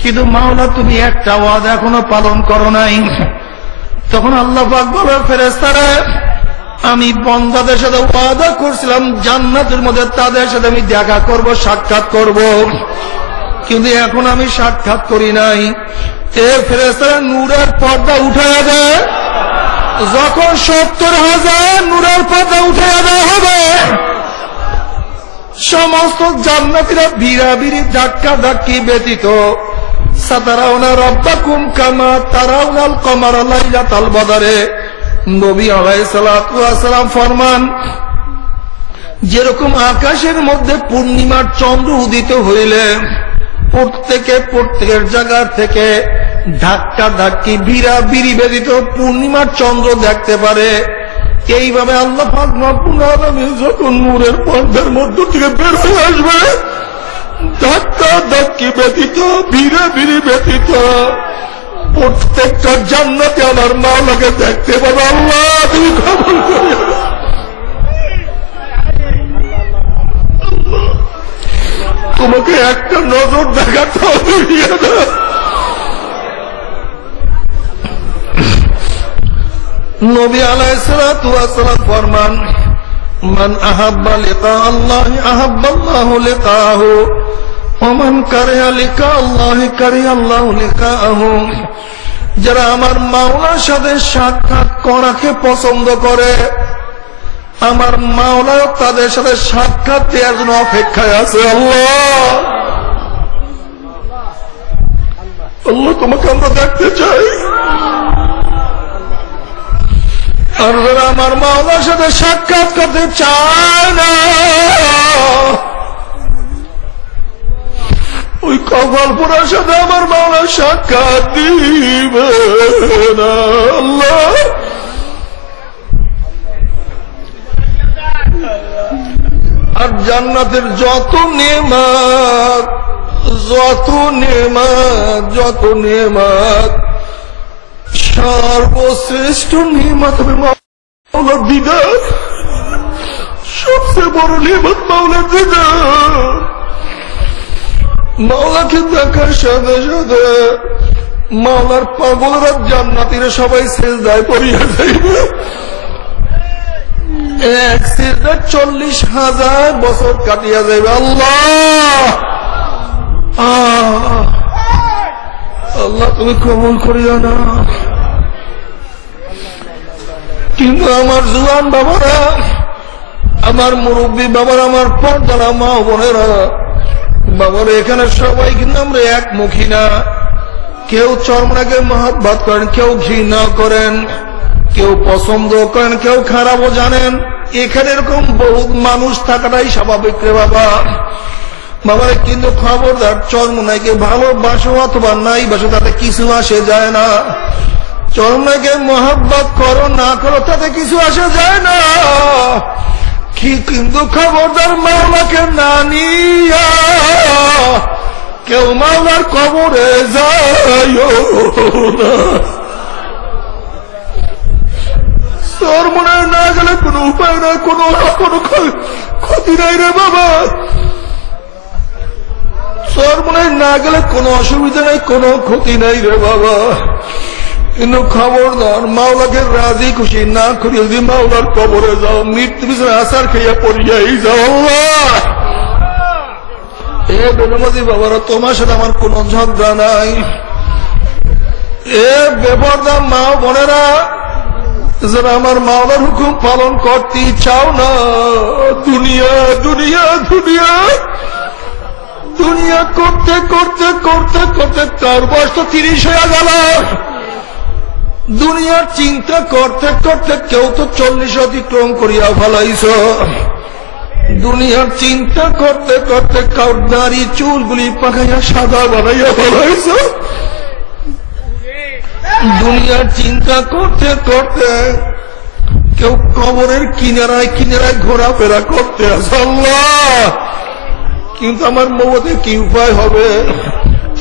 কিন্তু মাওলা তুমি একটা ওয়াদা এখনো পালন করো নাই। তখন আল্লাহ পাক বলে, ফেরেশতারা, আমি বান্দাদের সাথে ওয়াদা করছিলাম জান্নাতের মধ্যে তাদের সাথে আমি দেখা করব, সাক্ষাৎ করব, কিন্তু এখন আমি সাক্ষাৎ করি নাই। এ ফেরেশতারা নূরের পর্দা উঠাইয়া দেয়। যখন 70,000 নূরের পর্দা উঠাইয়া দেওয়া হবে, সমস্ত জান্নাতীরা ভিড়াভিড়ি ধাক্কা ধাক্কি ব্যতীত সাতারাউনা রাব্বাকুম কামা তারাউনাল কমারা লাইলাতাল বদরে, নবী আলাইহিস সালাতু ওয়াস সালাম ফরমান, যেরকম আকাশের মধ্যে পূর্ণিমার চন্দ্র উদিত হইলে প্রত্যেকের জায়গা থেকে ধাক্কা ধাক্কি ভিড়াভিড়ি ব্যতীত পূর্ণিমার চন্দ্র দেখতে পারে, এইভাবে আল্লাহ পাক রব্বুল আলামিন যখন নূরের পর্দার মধ্য থেকে বের হয়ে আসবে, ধাক্কা ধাক্কি ব্যতীত ভিড়াভিড়ি ব্যতীত প্রত্যেকটা জান্নাতে আমার মাওলাকে দেখতে পাবে। আল্লাহ তুমি কবুল করিও। তোমাকে একটা নজর দেখাতে হবে। নবী আলাইহিস সালাতু ওয়াস সালাম ফরমান, মান আহাব্বা লিকা আল্লাহ আহাব্বাল্লাহু লিকাহু ওয়া মান কারিহা লিকা আল্লাহ কারিহা আল্লাহু লিকাহু। যারা আমার মাওলার সাথে সাক্ষাৎ করাকে পছন্দ করে, আমার মাওলা তাদের সাথে সাক্ষাৎ দেওয়ার জন্য অপেক্ষায় আছে। আল্লাহ আল্লাহ তোমাকে আমরা দেখতে চাই। আর যারা আমার মাওলার সাথে সাক্ষাৎ করতে চায় না, ওই কপালপুরার সাথে আমার মাওলা সাক্ষাৎ দিবে না। আল্লাহ আর জান্নাতের যত নেমাত, যত নেমাত, যত নেমাত, সর্বশ্রেষ্ঠ নেমাত হবে মাওলার দিদার। সবচেয়ে বড় নেমাত মাওলার দিদার। মাওলাকে দেখার সাথে সাথে মাওলার পাগলরা জান্নাতীরা সবাই সিজদায় পড়িয়া যাইবে। এক সিজদা 40,000 বছর কাটিয়া যাইবে। আল্লাহ আল্লাহ তুমি কবুল করিও না। কিন্তু আমার জুয়ান বাবারা, আমার মুরব্বী বাবারা, আমার পর্দারা মা বোনেরা, বাবার এখানে সবাই কিন্তু আমরা একমুখী না। কেউ চরমনাকে মহব্বত করেন, কেউ ঘৃণা করেন, কেউ পছন্দ করেন, কেউ খারাপও জানেন। এখানে এরকম বহুত মানুষ থাকাটাই স্বাভাবিক রে বাবা। বাবার কিন্তু খবরদার, চরমনাকে ভালোবাসো অথবা নাই বাসো তাতে কিছু আসে যায় না। চরমনাকে মহব্বত করো না করো তাতে কিছু আসে যায় না। কিন্তু খবরদার মাওলাকে না নিয়া কেউ মাওলার কবরে যায় না। চরমনায় না গেলে কোনো উপায় নাই, কোনো ক্ষতি নাই রে বাবা। চরমনায় না গেলে কোনো অসুবিধা নাই, কোনো ক্ষতি নাই রে বাবা। কিন্তু খবরদার মাওলাকে রাজি খুশি না করিয়া যদি মাওলার কবরে যাও, মৃত্যু পিছনে আসার খেয়া পড়িয়াই যাও। এ বেনমাজি বাবারা, তোমার সাথে আমার কোন ঝগড়া নাই। এ বেপরদা মা বোনেরা, যারা আমার মাওলার হুকুম পালন করতে চাও না, দুনিয়া দুনিয়া দুনিয়া দুনিয়া করতে করতে করতে করতে তার বয়স তো 30 হয়ে গেল। দুনিয়ার চিন্তা করতে করতে কেউ তো 40 অতিক্রম করিয়া ফেলাইছ। দুনিয়ার চিন্তা করতে করতে কাউ দাড়ি চুলগুলি পাকাইয়া সাদা বানাইয়া ফেলাইছ। দুনিয়ার চিন্তা করতে করতে কেউ কবরের কিনারায় কিনারায় ঘোরাফেরা করতে আছে। আল্লাহ কিন্তু আমার মৌতে কি উপায় হবে,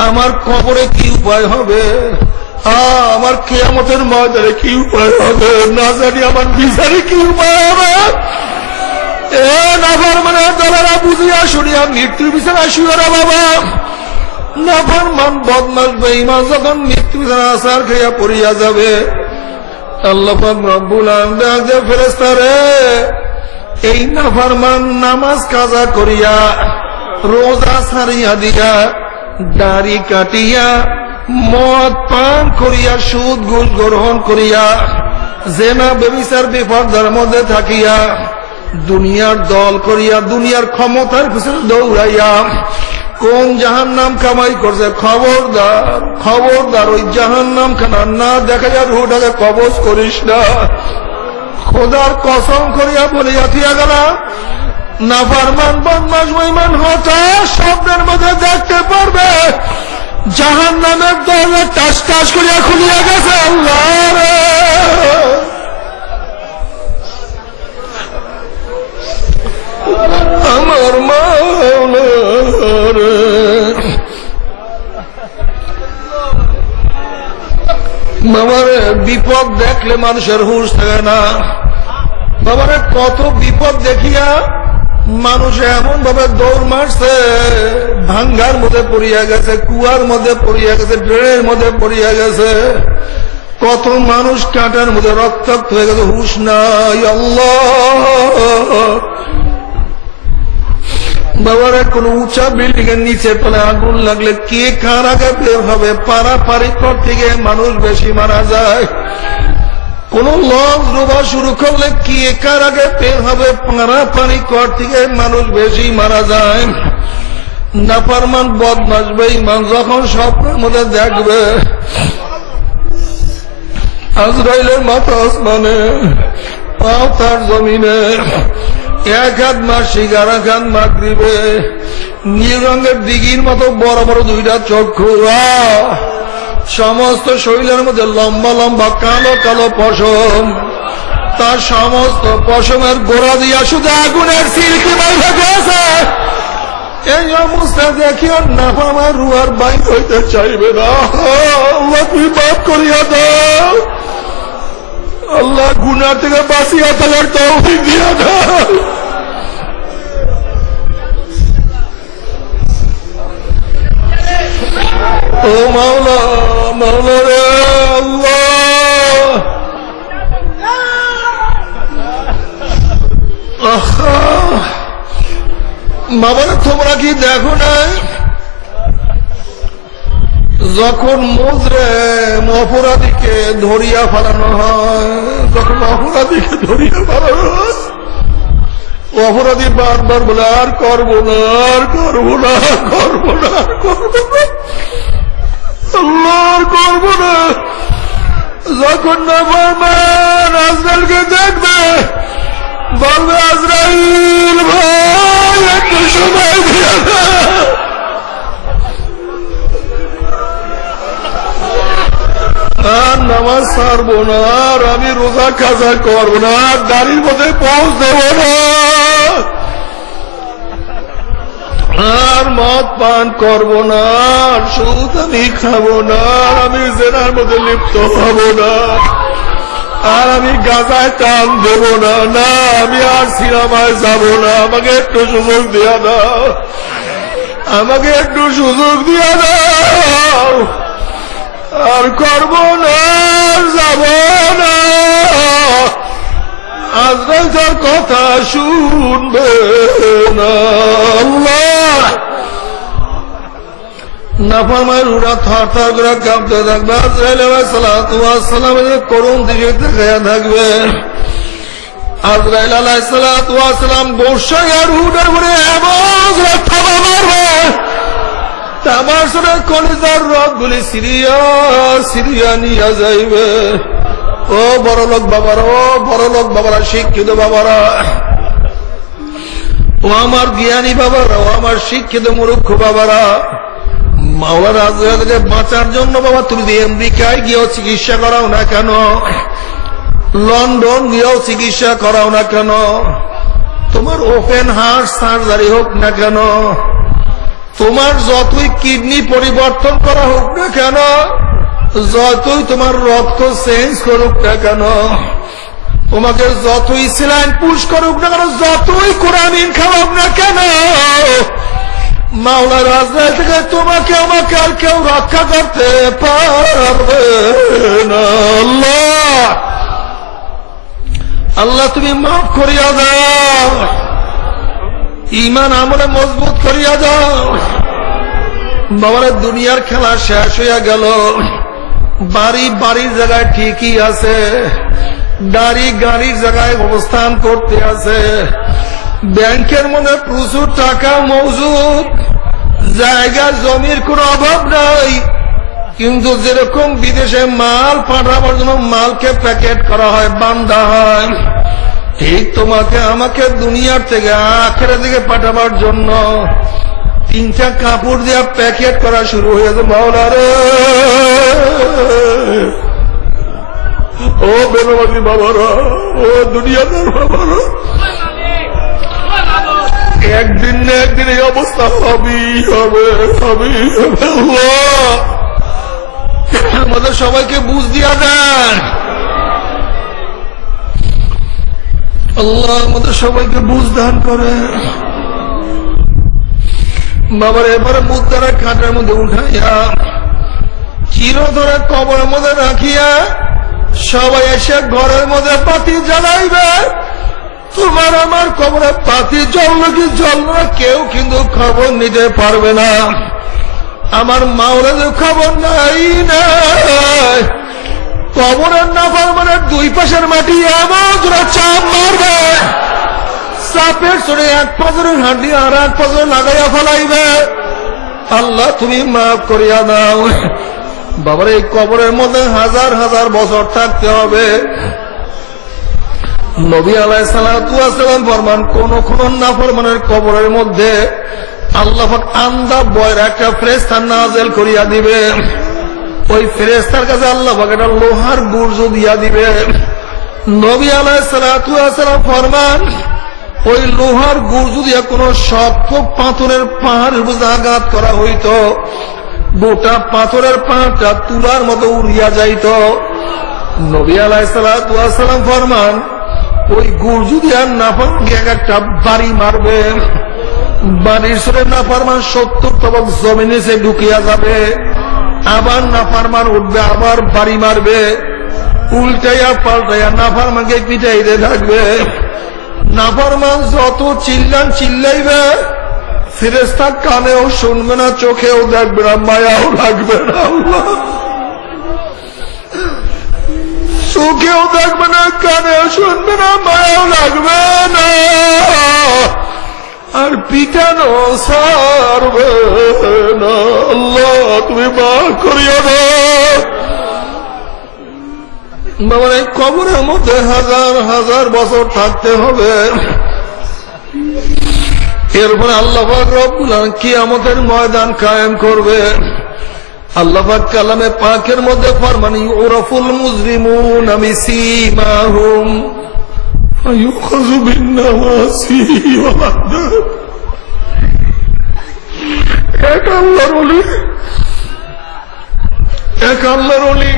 আমার কবরে কি উপায় হবে, আমার কিয়ামতের ময়দানে কি উপায় হবে, না জানি আমার বিচারে কি উপায় হবে। এ নাফরমান দলেরা বুঝিয়া শুনিয়া মৃত্যুর বিচারে আসিও না বাবা। নাফরমান বদমাশ বেঈমান যখন মৃত্যু বিচারে আসার খেয়া পড়িয়া যাবে, আল্লাহ পাক রব্বুল আলামিন ডাকে, ফেরেশতারে এই নাফরমান নামাজ কাজা করিয়া, রোজা ছাড়িয়া দিয়া, দাড়ি কাটিয়া, মদ পান করিয়া, সুদ ঘুষ গ্রহণ করিয়া, জেনা ব্যভিচার বিপর্দার মধ্যে থাকিয়া, দুনিয়ার দল করিয়া, দুনিয়ার ক্ষমতার পিছনে দৌড়াইয়া কোন জাহান্নাম কামাই করছে, খবরদার খবরদার ওই জাহান্নাম খানা না দেখা যায় রুহটাকে কবজ করিস না। খোদার কসম করিয়া বলিয়া থিয়া গেলাম, নাফরমান বদমাশ বেঈমান হঠাৎ স্বপ্নের মধ্যে দেখতে পারবে জাহান্নামের দরজা টাস টাস করিয়া খুলিয়া গেছে। আল্লাহ রে, আমার মাওলা রে, বাবারে বিপদ দেখলে মানুষের হুঁশ থাকে না। বাবারে কত বিপদ দেখিয়া মানুষ এমন ভাবে দৌড় মারছে, ভাঙ্গার মধ্যে পড়িয়া গেছে, কুয়ার মধ্যে পড়িয়া গেছে, ড্রেনের মধ্যে পড়িয়া গেছে, কত মানুষ কাঁটার মধ্যে রক্তাক্ত হয়ে গেছে, হুঁশ নাই। আল্লাহ বাবারা, কোন উঁচা বিল্ডিং এর নিচে তলে আগুন লাগলে কে কার আগে বের হবে, পারাপারি করতে গিয়ে মানুষ বেশি মারা যায়। কোন লঞ্চ ডোবা শুরু করলে কি একার আগে পেন হবে পারা পানি কর থেকে মানুষ বেশি মারা যায়। নাফরমান বদমাশ বেঈমান যখন স্বপ্নের মধ্যে দেখবে আজরাইলের মাথা আসমানে পাও তার জমিনে, এক হাত মাসিক আর এক হাত মাগরিবে, নীল রঙের দিঘির মতো বড় বড় দুইটা চক্ষু, সমস্ত শরীরের মধ্যে লম্বা লম্বা কালো কালো পশম, তার সমস্ত পশমের গোড়া দিয়া শুধু আগুনের সিল্কি বাইরে গেছে। এই অবস্থা দেখিও নাফরমান রুয়ার বাইর হইতে চাইবে না। আল্লাহ তুমি মাফ করিয়া দাও, আল্লাহ গুনাহ থেকে বাঁচিয়া থাকার তৌফিক দিয়া দাও। ও মাওলা, মাওলা রে আল্লাহ, বাবারা তোমরা কি দেখো নাই যখন মুজরিম অপরাধীকে ধরিয়া ফেলানো হয়, যখন অপরাধীকে ধরিয়া ফেলানো হয়, অপরাধী বারবার বলে আর করবো না, আর করবো না, আর করবো না, আর করবো না, আল্লাহ আর করবো না। যখন নাফরমান আজরাইলকে দেখবে বলবে আজরাইল ভাই একটু সময় দিয়ে দাও, আর নামাজ ছাড়বো না, আর আমি রোজা কাজা করবো না, আর গাড়ির মধ্যে পৌঁছ দেবো না, আর মদ পান করবো না, আর সুদ আমি খাবো না, আর আমি জেনার মধ্যে লিপ্ত হবো না, আর আমি গাঁজায় টান দেবো না, না আমি আর সিনেমায় যাবো না, আমাকে একটু সুযোগ দিয়া দাও, আমাকে একটু সুযোগ দিয়া দাও, আর করবো না, যাবো না। আজরাইল তার কথা শুনবে না। আল্লাহ নাফরমান উরা থর থর করে কাঁপতে থাকবে, আজরাইল আলাইহিস সালাতু ওয়াস সালামের করুণ দিকে তাকিয়ে থাকবে। আজরাইল আলাইহিস সালাতু ওয়াস সালাম বর্ষায় আর উড়ে উড়ে এমন থাবা মারবে, আমার সরে কলিজার রগগুলি সিরিয়া সিরিয়া নিয়ে যাইবে। ও বড় লোক বাবারা, ও বড় লোক বাবারা, শিক্ষিত বাবারা, ও আমার জ্ঞানী বাবারা, ও আমার শিক্ষিত মূর্খ বাবারা, মাওলানা আজরাইলকে বাঁচার জন্য বাবা তুমি যদি আমেরিকায় গিয়েও চিকিৎসা করাও না কেন, লন্ডন গিয়েও চিকিৎসা করাও না কেন, তোমার ওপেন হার্ট সার্জারি হোক না কেন, তোমার যতই কিডনি পরিবর্তন করা হোক না কেন, যতই তোমার রক্ত চেঞ্জ করুক না কেন, তোমাকে যতই স্যালাইন পুশ করুক না কেন, যতই কোরআন খাওয়াক না কেন, মাওলানা আজরাইল থেকে তোমাকে আমাকে আর কেউ রক্ষা করতে পারবে না। আল্লাহ আল্লাহ তুমি মাফ করিয়া দাও, ঈমান আমলে মজবুত করিয়া দাও। বাবারে দুনিয়ার খেলা শেষ হইয়া গেল, বাড়ি বাড়ির জায়গায় ঠিকই আছে, গাড়ি গাড়ির জায়গায় অবস্থান করতে আছে, ব্যাংকের মধ্যে প্রচুর টাকা মজুদ, জায়গা জমির কোনো অভাব নাই, কিন্তু যেরকম বিদেশে মাল পাঠাবার জন্য মালকে প্যাকেট করা হয়, বান্ধা হয়, ঠিক তোমাকে আমাকে দুনিয়ার থেকে আখেরাতের দিকে পাঠাবার জন্য তিনটা কাপড় দিয়ে প্যাকেট করা শুরু হয়েছে। মাওলা রে, ও বেনামাজি বাবারা, ও দুনিয়াদার বাবারা, একদিন না একদিন এই অবস্থা হবেই হবে, হবেই হবে। আল্লাহ আমাদের সবাইকে বুঝ দিয়া দেন, আল্লাহ আমাদের সবাইকে বুঝ দান করে। বাবার এবারে মুদ্রার খাটের মধ্যে উঠাইয়া চির ধরে কবরের মধ্যে রাখিয়া সবাই এসে ঘরের মধ্যে পাতি জ্বালাইবে। তোমার আমার কবরে পাতি জ্বললো কি জ্বললো না কেউ কিন্তু খবর নিতে পারবে না। আমার মাওলাদের খবর নাই নাই, কবরের নাফরমানের দুই পাশের মাটি এমন জোরে চাপ মারবে, চাপের চড়ে এক পাজরের হাঁটি আর এক পাজরে লাগাইয়া ফেলাইবে। আল্লাহ তুমি মাফ করিয়া দাও। বাবার এই কবরের মধ্যে হাজার হাজার বছর থাকতে হবে। নবী আলাইহিস সালাতু ওয়াস সালাম ফরমান, কোন কোন নাফরমানের কবরের মধ্যে আল্লাহ পাক আন্দা বয়ের একটা ফেরেশতা নাযিল করিয়া দিবে। ওই ফেরেশতার কাছে আল্লাহ পাক একটা লোহার গুর্জ দিয়া দিবে। নবী আলাইহিস সালাতু ওয়াস সালাম ফরমান, ওই লোহার গুর্জ দিয়া কোন শক্ত পাথরের পাহাড়ের উপর আঘাত করা হইত, গোটা পাথরের পাহাড়টা তুলার মতো উড়িয়া যাইত। নবী আলাইহিস সালাতু ওয়াস সালাম ফরমান, ওই গুর্জ দিয়া নাফরমান এক একটা বাড়ি মারবে, বাড়ির সরে নাফরমান 70 তবক জমিনে সে ঢুকিয়া যাবে। আবার নাফরমান উঠবে, আবার বাড়ি মারবে, উল্টাইয়া পাল্টাইয়া নাফরমানকে পিটাইতে থাকবে। নাফরমান যত চিল্লাইবে, ফেরেশতা কানেও শুনবে না, চোখেও দেখবে না, মায়াও লাগবে না। আল্লাহ চোখেও দেখবে না, কানেও শুনবে না, মায়াও লাগবে না, আর পিটানো ছাড়বে না। আল্লাহ তুমি মাফ করিয়া দাও। বাবার এই কবরের মধ্যে হাজার হাজার বছর থাকতে হবে। এরপরে আল্লাহ পাক রব্বুল আলামিন কিয়ামতের ময়দান কায়েম করবে। আল্লাহ পাক কালামে পাকের মধ্যে ফরমান, ইউরাফুল মুজরিমুনা বিসীমাহুম ফায়ুখাযু বিন-নাওয়াসি ওয়াল আকদাম। এক আল্লাহর ওলি, এক আল্লাহর ওলি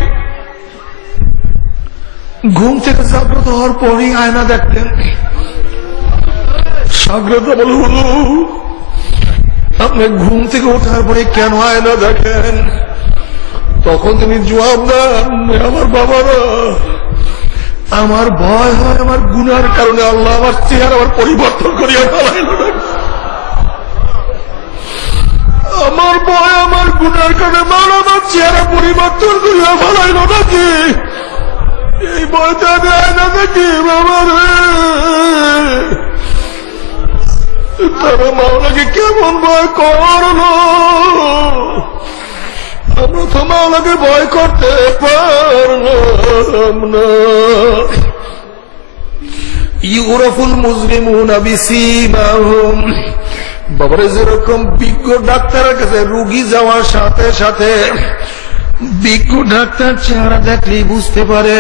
ঘুম থেকে জাগ্রত হওয়ার পরই আয়না দেখতেন। জাগ্রত বল, আপনি ঘুম থেকে ওঠার পরে কেন আয়না দেখেন? তখন তিনি জবাব দেন, আমার বাবারা, আমার ভয় হয় আমার গুনার কারণে আল্লাহ আমার চেহারা আমার পরিবর্তন করিয়া ফেলাইল না। আমার ভয় আমার গুনার কারণে মাল আমার চেহারা পরিবর্তন করিয়া ফেলাইল নাকি? এই ভয়টা আমি আয়না দেখি বাবা রে। তারা মাওলাকে কেমন ভয় করলো, আমরা তো মাওলাকে ভয় করতে পারলাম না। ইউরাফুল মুজরিমুনা বিসীমাহুম। বাবারে, যেরকম বিজ্ঞ ডাক্তারের কাছে রোগী যাওয়ার সাথে সাথে বিজ্ঞ ডাক্তার চেহারা দেখলেই বুঝতে পারে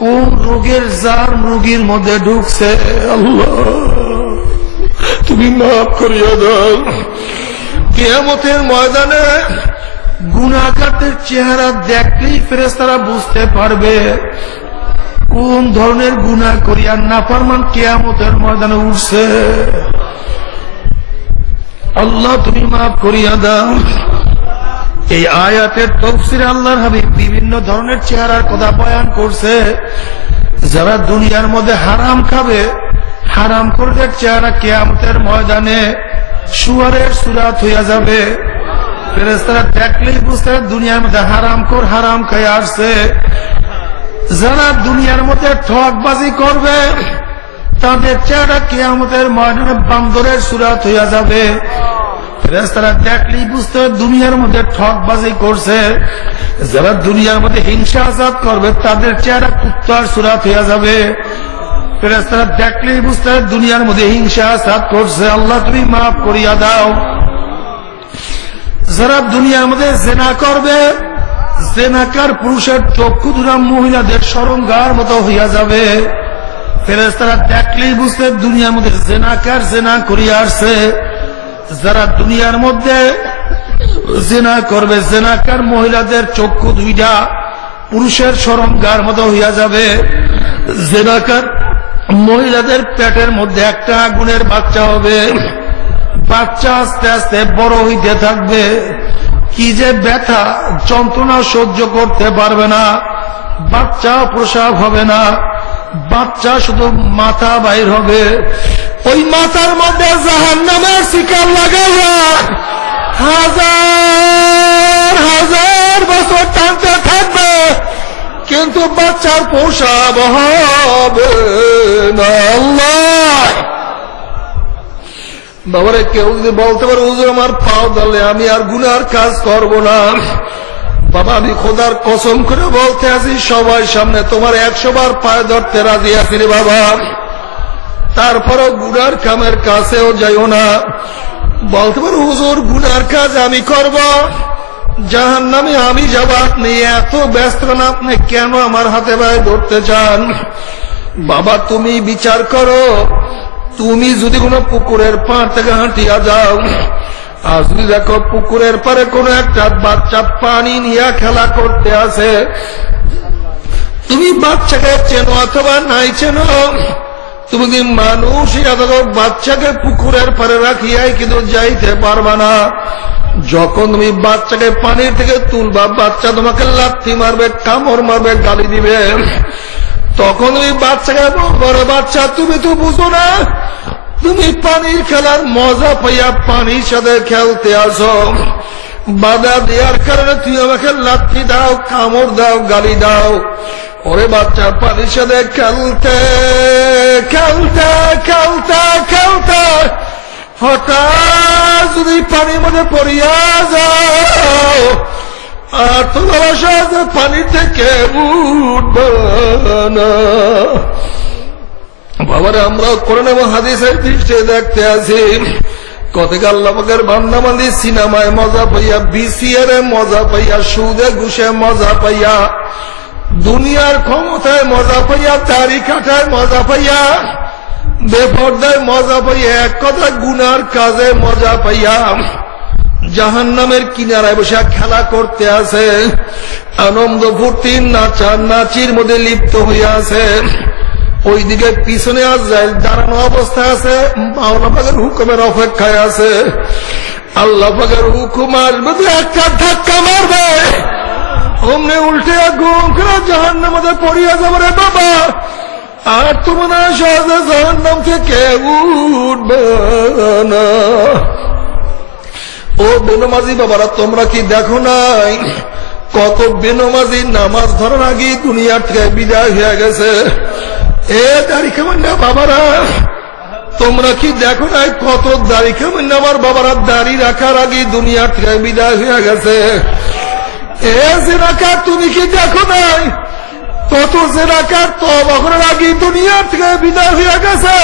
কোন রোগের জার্ম রোগীর মধ্যে ঢুকছে। আল্লাহ তুমি মাফ করিয়া দাও। কিয়ামতের ময়দানে গুনাহগারদের চেহারা দেখলেই ফেরেশতারা বুঝতে পারবে কোন ধরনের গুনাহ করিয়া নাফরমান কিয়ামতের ময়দানে উঠছে। আল্লাহ তুমি মাফ করিয়া দাও। এই আয়াতের তাফসীরে আল্লাহর হাবিব বিভিন্ন ধরনের চেহারার কথা বয়ান করছে। যারা দুনিয়ার মধ্যে হারাম খাবে, হারাম খোরদের চেহারা কিয়ামতের ময়দানে শুয়ারের সূরাত হইয়া যাবে। ফেরেশতারা দেখলেই বুঝতে দুনিয়ার মধ্যে হারাম খোর হারাম খেয়ে আসছে। যারা দুনিয়ার মধ্যে ঠকবাজি করবে, তাদের চেহারা কিয়ামতের ময়দানে বান্দরের সূরাত হইয়া যাবে। ফেরেশতারা দেখলেই বুঝতে দুনিয়ার মধ্যে ঠকবাজি করছে। যারা দুনিয়ার মধ্যে হিংসা আজাদ করবে, তাদের চেহারা কুত্তার সূরাত হইয়া যাবে। ফেরেশতারা দেখলেই বুঝতে দুনিয়ার মধ্যে হিংসা আজাদ করছে। আল্লাহ তুমি মাফ করিয়া দাও। যারা দুনিয়ার মধ্যে জেনা করবে, জেনাকার পুরুষের চক্ষু দুটা মহিলাদের শরঙ্গার মতো হইয়া যাবে। ফেরেশতারা দেখলেই বুঝতে দুনিয়ার মধ্যে জেনাকার জেনা করিয়া আসছে। যারা দুনিয়ার মধ্যে জেনা করবে, জেনাকার মহিলাদের চক্ষু দুইটা পুরুষের শরঙ্গার মতো হইয়া যাবে। জেনাকার মহিলাদের পেটের মধ্যে একটা আগুনের বাচ্চা হবে। বাচ্চা আস্তে আস্তে বড় হইতে থাকবে। কি যে ব্যথা যন্ত্রণা সহ্য করতে পারবে না। বাচ্চা প্রসব হবে না, বাচ্চা শুধু মাথা বাইর হবে। ওই মাথার মধ্যে জাহান্নামের শিকার লাগাইয়া হাজার হাজার বছর টানতে থাকবে। কিন্তু বাচ্চার পোষাব হবে না। আল্লাহ বাবারে, কেউ যদি বলতে পারে হুজুর আমার পাও ধরলে আমি আর গুনার কাজ করব না, বাবা আমি খোদার কসম করে বলতে আছি সবাই সামনে তোমার 100 বার পায়ে ধরতে রাজি আছি রে বাবা। তারপরও গুনার কামের কাছেও যাইও না। বলতে পারো হুজুর গুনার কাজ আমি করব, জাহান্নামে আমি যাব, আপনি এত ব্যস্ত না, আপনি কেন আমার হাতে পায়ে ধরতে চান? বাবা তুমি বিচার করো, তুমি যদি কোনো পুকুরের পাড় থেকে হাঁটিয়া যাও, আর যদি দেখো পুকুরের পারে কোনো একটা বাচ্চা পানি নিয়ে খেলা করতে আসে, তুমি বাচ্চাকে চেনো অথবা নাই চেনো, তুমি কি মানুষ বাচ্চাকে পুকুরের পারে রাখিয়াই কিন্তু যাইতে পারবা না। যখন তুমি বাচ্চাকে পানির থেকে তুলবা, বাচ্চা তোমাকে লাথি মারবে, কামড় মারবে, গালি দিবে, তখন তুমি বাচ্চাকে বড় বাচ্চা তুমি তো বুঝো না, তুমি পানির খেলার মজা পাইয়া পানির সাথে খেলতে আসো, বাধা দেওয়ার কারণে তুমি আমাকে লাথি দাও, কামড় দাও, গালি দাও। ওরে বাচ্চা পানির সাথে খেলতে খেলতে খেলতে খেলতে হঠাৎ যদি পানির মধ্যে পড়িয়া যাও, আর তোমার সাথে পানি থেকে উঠবে না। বাবারে আমরাও কোরআন এবং হাদিসের দৃষ্টিতে দেখতে আছি, কতক আল্লাহ পাকের বান্দা বান্দি সিনেমায় মজা পাইয়া, বিসিআর এ মজা পাইয়া, সুদে ঘুষে মজা পাইয়া, দুনিয়ার ক্ষমতায় মজা পাইয়া, দাড়ি কাটায় মজা পাইয়া, বেপরদায় মজা পাইয়া, এক কথা গুনার কাজে মজা পাইয়া জাহান্নামের কিনারায় বসে খেলা করতে আছে, আনন্দ ফুর্তি নাচা নাচির মধ্যে লিপ্ত হইয়া আছে। ওইদিকে পিছনে আজরাইল দাঁড়ানো অবস্থায় আছে, আল্লাহ পাকের হুকুমের অপেক্ষায় আছে। আল্লাহ পাকের হুকুম আসবে, একটা ধাক্কা মারবে, অমনি উল্টে গুম করে জাহান্নামের মধ্যে পড়িয়া যাবে রে বাবা। আর তোমরা সহজে জাহান্নাম থেকে উঠবে না। ও বেনমাজি বাবারা, তোমরা কি দেখো নাই কত বেনমাজি নামাজ ধরার আগে দুনিয়ার থেকে বিদায় হয়ে গেছে? এ দাড়ি কামান্না বাবারা, তোমরা কি দেখো নাই কত দাড়ি কামান্না আমার বাবারা দাড়ি রাখার আগে দুনিয়ার থেকে বিদায় হয়ে গেছে? এ জিনাকার, তুমি কি দেখো নাই কত জিনাকার তওবা করার আগে দুনিয়ার থেকে বিদায় হয়ে গেছে?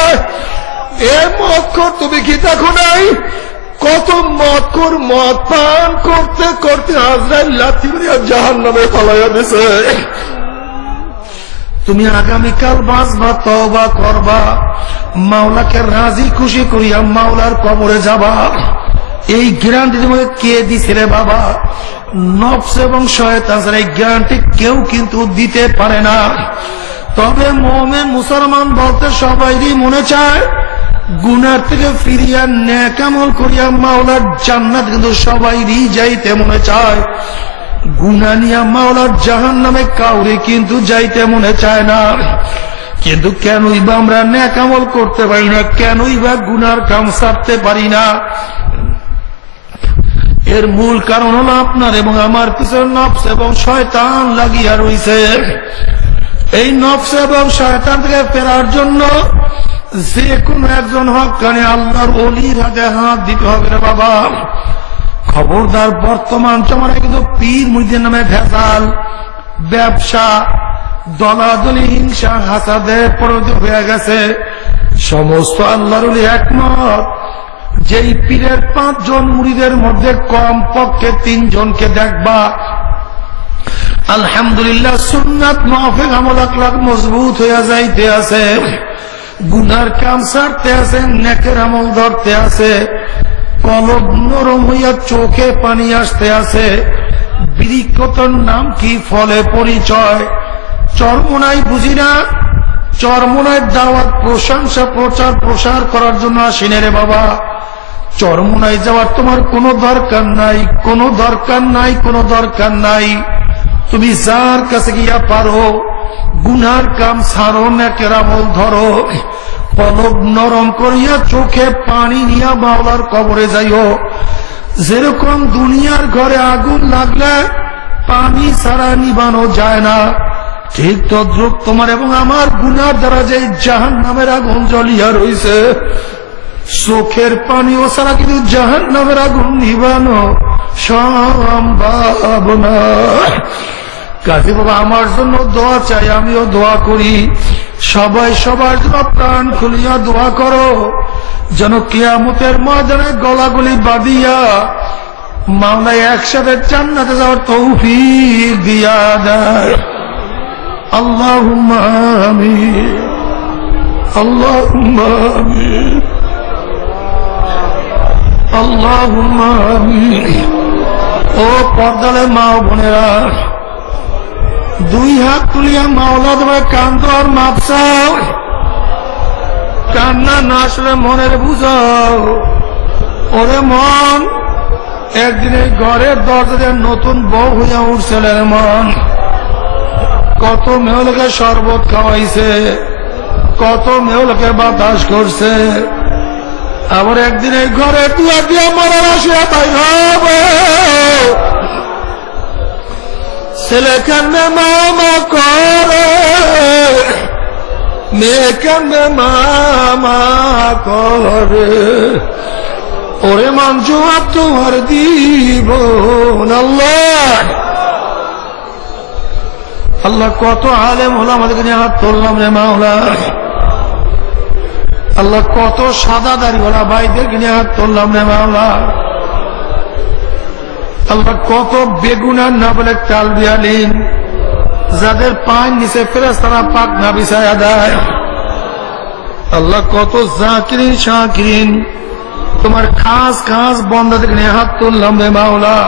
এ মদখোর, তুমি কি দেখো নাই কত মদখোর মদ পান করতে করতে আজরাইল লাথি মারিয়া জাহান্নামে পালাইয়া দিছে? তুমি আগামীকাল বাঁচবা, তওবা করবা, মাওলাকে রাজি খুশি করিয়া মাওলার কবরে যাবা। এই গ্যারান্টি তোমাকে কে দিছে রে বাবা? নফস এবং শয়তান, এই গ্যারান্টি কেউ কিন্তু দিতে পারে না। তবে মুমিন মুসলমান বলতে সবাইরই মনে চায় গুনার থেকে ফিরিয়া নেক আমল করিয়া মাওলার জান্নাত কিন্তু সবাইরই যাইতে মনে চায়। গুনাহ নিয়া মাওলার জাহান্নামে কাউরে কিন্তু যাইতে মনে চায় না। কিন্তু কেনই বা আমরা নেক আমল করতে পারি না? কেনই বা গুনার কাম ছাড়তে পারি না? এর মূল কারণ হলো আপনার এবং আমার পিছনে নফস এবং শয়তান লাগিয়া রয়েছে। এই নফস এবং শয়তান থেকে ফেরার জন্য যে কোনো একজন হক্কানি আল্লাহর ওলির হাতে হাত দিতে হবে রে বাবা। খবরদার, বর্তমান জমানায় কিন্তু পীর মুরিদের নামে ভেজাল, ব্যবসা, দলাদলি, হিংসা, হাসাদে পরিণত হয়ে গেছে। সমস্ত আল্লাহর ওলি একমত, যেই পীরের 5 জন মুরিদের মধ্যে কম পক্ষে 3 জনকে দেখবা আলহামদুলিল্লাহ সুন্নাত মাহফিল আমল আখলাক মজবুত হইয়া যাইতে আছে, গুনার কাম ছাড়তে আছে, নেকের আমল ধরতে আছে, কলব নরম হইয়া চোখে পানি আসতে আছে। বৃক্ষতর নাম কি, ফলে পরিচয়। চরমোনাই বুঝি না, চরমোনায় দাওয়াত, প্রশংসা, প্রচার প্রসার করার জন্য আসিনে রে বাবা। চরমোনায় যাওয়ার তোমার কোনো দরকার নাই, কোনো দরকার নাই, কোনো দরকার নাই। তুমি যার কাছে গিয়া পারো গুনার কাম ছাড়ো, নেকের আমল ধরো, পলক নরম করিয়া চোখে পানি নিয়া মাওলার কবরে যাইও। যেরকম দুনিয়ার ঘরে আগুন লাগলে পানি ছাড়া নিবানো যায় না, ঠিক তদ্রুপ তোমার এবং আমার গুনার দ্বারা যে জাহান্নামের আগুন জ্বলিয়া রইছে, চোখের পানিও ছাড়া কিন্তু জাহান্নামের আগুন নিবানো সম্ভব না। কাজী বাবা আমার জন্য দোয়া চাই, আমিও দোয়া করি। সবাই সবার জন্য প্রাণ খুলিয়া দোয়া করো, যেন কিয়ামতের ময়দানে গলাগলি বাঁধিয়া মাওলা একসাথে জান্নাতে যাওয়ার তৌফিক দিয়া দেয়। আল্লাহুম্মা আমিন, আল্লাহুম্মা আমিন, আল্লাহুম্মা আমিন। ও পর্দালে মা ও বোনেরা, দুই হাত তুলিয়া মাওলা তোমার কান্দ আর মাপ চাও। কান্না না আসলে মনের বুঝাও। ওরে মন, একদিন এই ঘরের দরজাতে নতুন বউ হইয়া উঠছিলেন মন। কত মেয়েলোকে শরবত খাওয়াইছে, কত মেয়েলোকে বাতাস করছে। আবার একদিন এই ঘরে তুয়া দিয়া মরার আসিয়া তাই হবে। ছেলে কান্দে মামা করে, মেয়ে কান্দে মামা করে। ওরে মান জবাব তোমার দিব আল্লাহ। আল্লাহ কত আলেম হলো আমাদেরকে নিয়ে হাত তুললাম রে মাওলা। আল্লাহ কত সাদা দাড়িওয়ালা ভাইদেরকে নিয়ে হাত তুললাম রে মাওলা। আল্লাহ কত বেগুনার না বলে টাল বিয়ালিন, যাদের পায়ের নিচে ফেরেশতারা পাক না বিছায়া দেয়। আল্লাহ কত জাকিরিন শাকিরিন, তোমার খাস খাস বন্দাদেরকে নিয়ে হাত তুললাম রে মাওলা।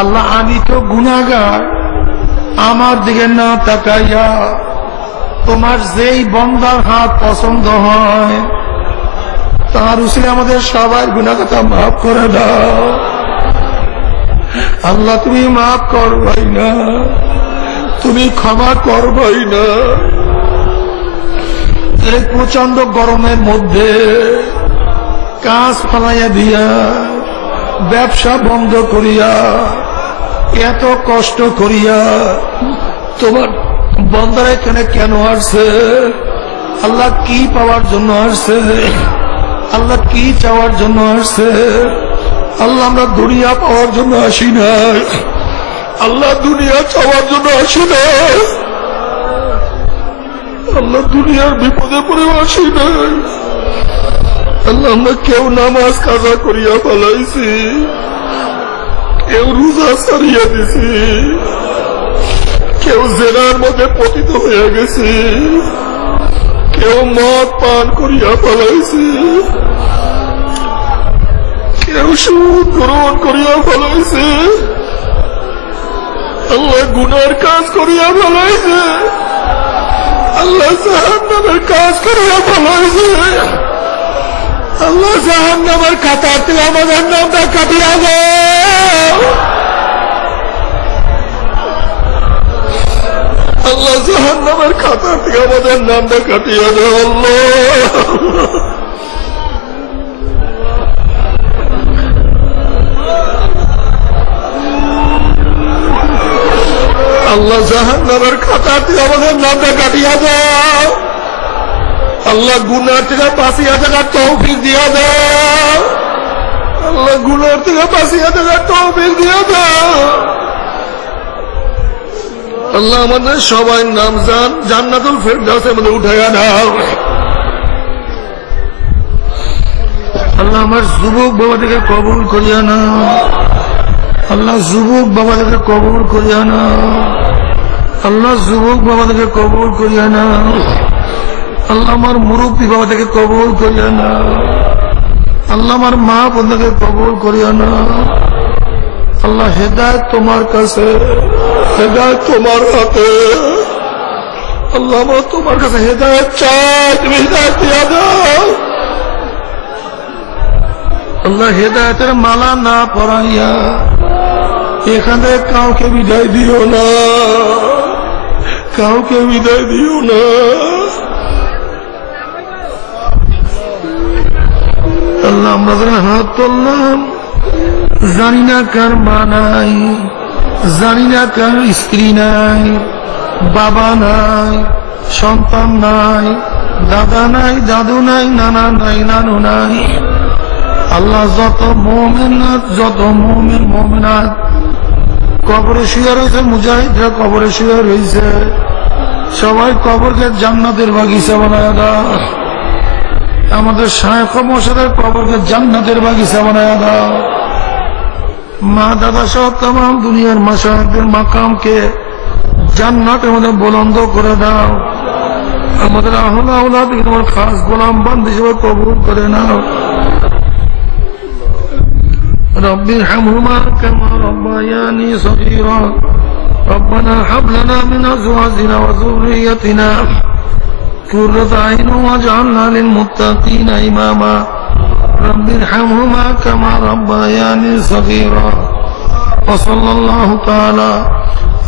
আল্লাহ আমি তো গুনাহগার, আমার দিকে না তাকাইয়া তোমার যেই বন্দার হাত পছন্দ হয় তার উসিলে আমাদের সবাই গুনাহ কথা মাফ করে দাও। আল্লাহ তুমি মাফ করবাই না, তুমি ক্ষমা করবাই না। এই প্রচন্ড গরমের মধ্যে কাজ ফালাইয়া দিয়া, ব্যবসা বন্ধ করিয়া, এত কষ্ট করিয়া তোমার বন্দারা এখানে কেন আসছে? আল্লাহ কি পাওয়ার জন্য আসছে? আল্লাহ কি চাওয়ার জন্য আসছে? আল্লাহ আমরা দুনিয়া পাওয়ার জন্য আসি না, আল্লাহ দুনিয়া চাওয়ার জন্য আসি না, আল্লাহ দুনিয়ার বিপদে পড়ে আসি না। আল্লাহ আমরা কেউ নামাজ কাজা করিয়া ফেলাইছি, কেউ রোজা ছাড়িয়া দিছি, কেউ জেনার মধ্যে পতিত হইয়া গেছে, কেউ মদ পান করিয়া ফেলাইছে, কেউ সুদ গ্রহণ করিয়া ফেলাইছে, আল্লাহ গুনার কাজ করিয়া ফেলাইছে, আল্লাহ জাহান্নামের কাজ করিয়া ফেলাইছে। আল্লাহ জাহান্নামের খাতার থেকে আমাদের নামটা কাটিয়া দাও। আল্লাহ জাহান্নামের খাতার থেকে আমাদের নামটা কাটিয়া দাও। আল্লাহ জাহান্নামের খাতার থেকে আমাদের নামটা কাটিয়া দাও। আল্লাহ গুনার থেকে বাঁচিয়া থাকার তৌফিক দিয়া দাও। আল্লাহ গুনার থেকে বাঁচিয়া থাকার তৌফিক দিয়া দাও। আল্লাহ আমাদের সবাই নাম জান্নাতুল ফেরদাউসের মধ্যে উঠাইয়া দাও। আল্লাহ আমার যুবক বাবাদেরকে কবুল করিয়া নাও। আল্লাহ যুবক বাবাদেরকে কবুল করিয়া নাও। আল্লাহ যুবক বাবাদেরকে কবুল করিয়া নাও। আল্লাহ আমার মুরব্বী বাবাদেরকে কবুল করিয়া নাও। আল্লাহ আমার মা বোনদেরকে কবুল করিয়া নাও। আল্লাহ হেদায়েত তোমার কাছে, হেদায়েত তোমার হাতে। আল্লাহ আমরা তোমার কাছে হেদায়েত চাই, তুমি হেদায়েত দিয়া দাও। আল্লাহ হেদায়েতের মালা না পরাইয়া এখানে কাউকে বিদায় দিও না, কাউকে বিদায় দিও না। আল্লাহ আমরা হাত তুললাম, জানি না কার মা নাই, জানি না কার স্ত্রী নাই, বাবা নাই, সন্তান নাই, দাদা নাই, দাদু নাই, নানা নাই, নানু নাই। আল্লাহ যত মুমিন মুমিনাত কবরে শুয়ে রয়েছে, মুজাহিদরা কবরে শুয়ে রয়েছে, সবাই কবরকে জান্নাতের বাগিচা বানায় দাও। আমাদের শায়েখ মশাইয়ের কবরকে জান্নাতের বাগিচা বানায় দাও। মা দাদা সহ তাম দুনিয়ার মাশায়েখদের মাকামকে জান্নাতের মধ্যে বুলন্দ করে দাও। আমাদের আহলে আওলাদ তোমার খাস গোলাম বান্দা হিসেবে কবুল করে নাও। رب ارحمهما كما ربياني صغيرا ربنا هب لنا من ازواجنا وذريتنا قرة اعين واجعلنا للمتقين اماما رب ارحمهما كما ربياني صغيرا وصلى الله تعالى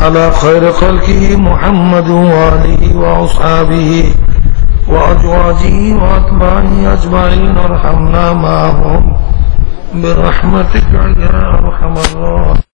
على خير خلقه محمد وآله وأصحابه وأزواجه وأتباعه أجمعين وارحمنا معهم برحمتك يا أرحم الراحمين.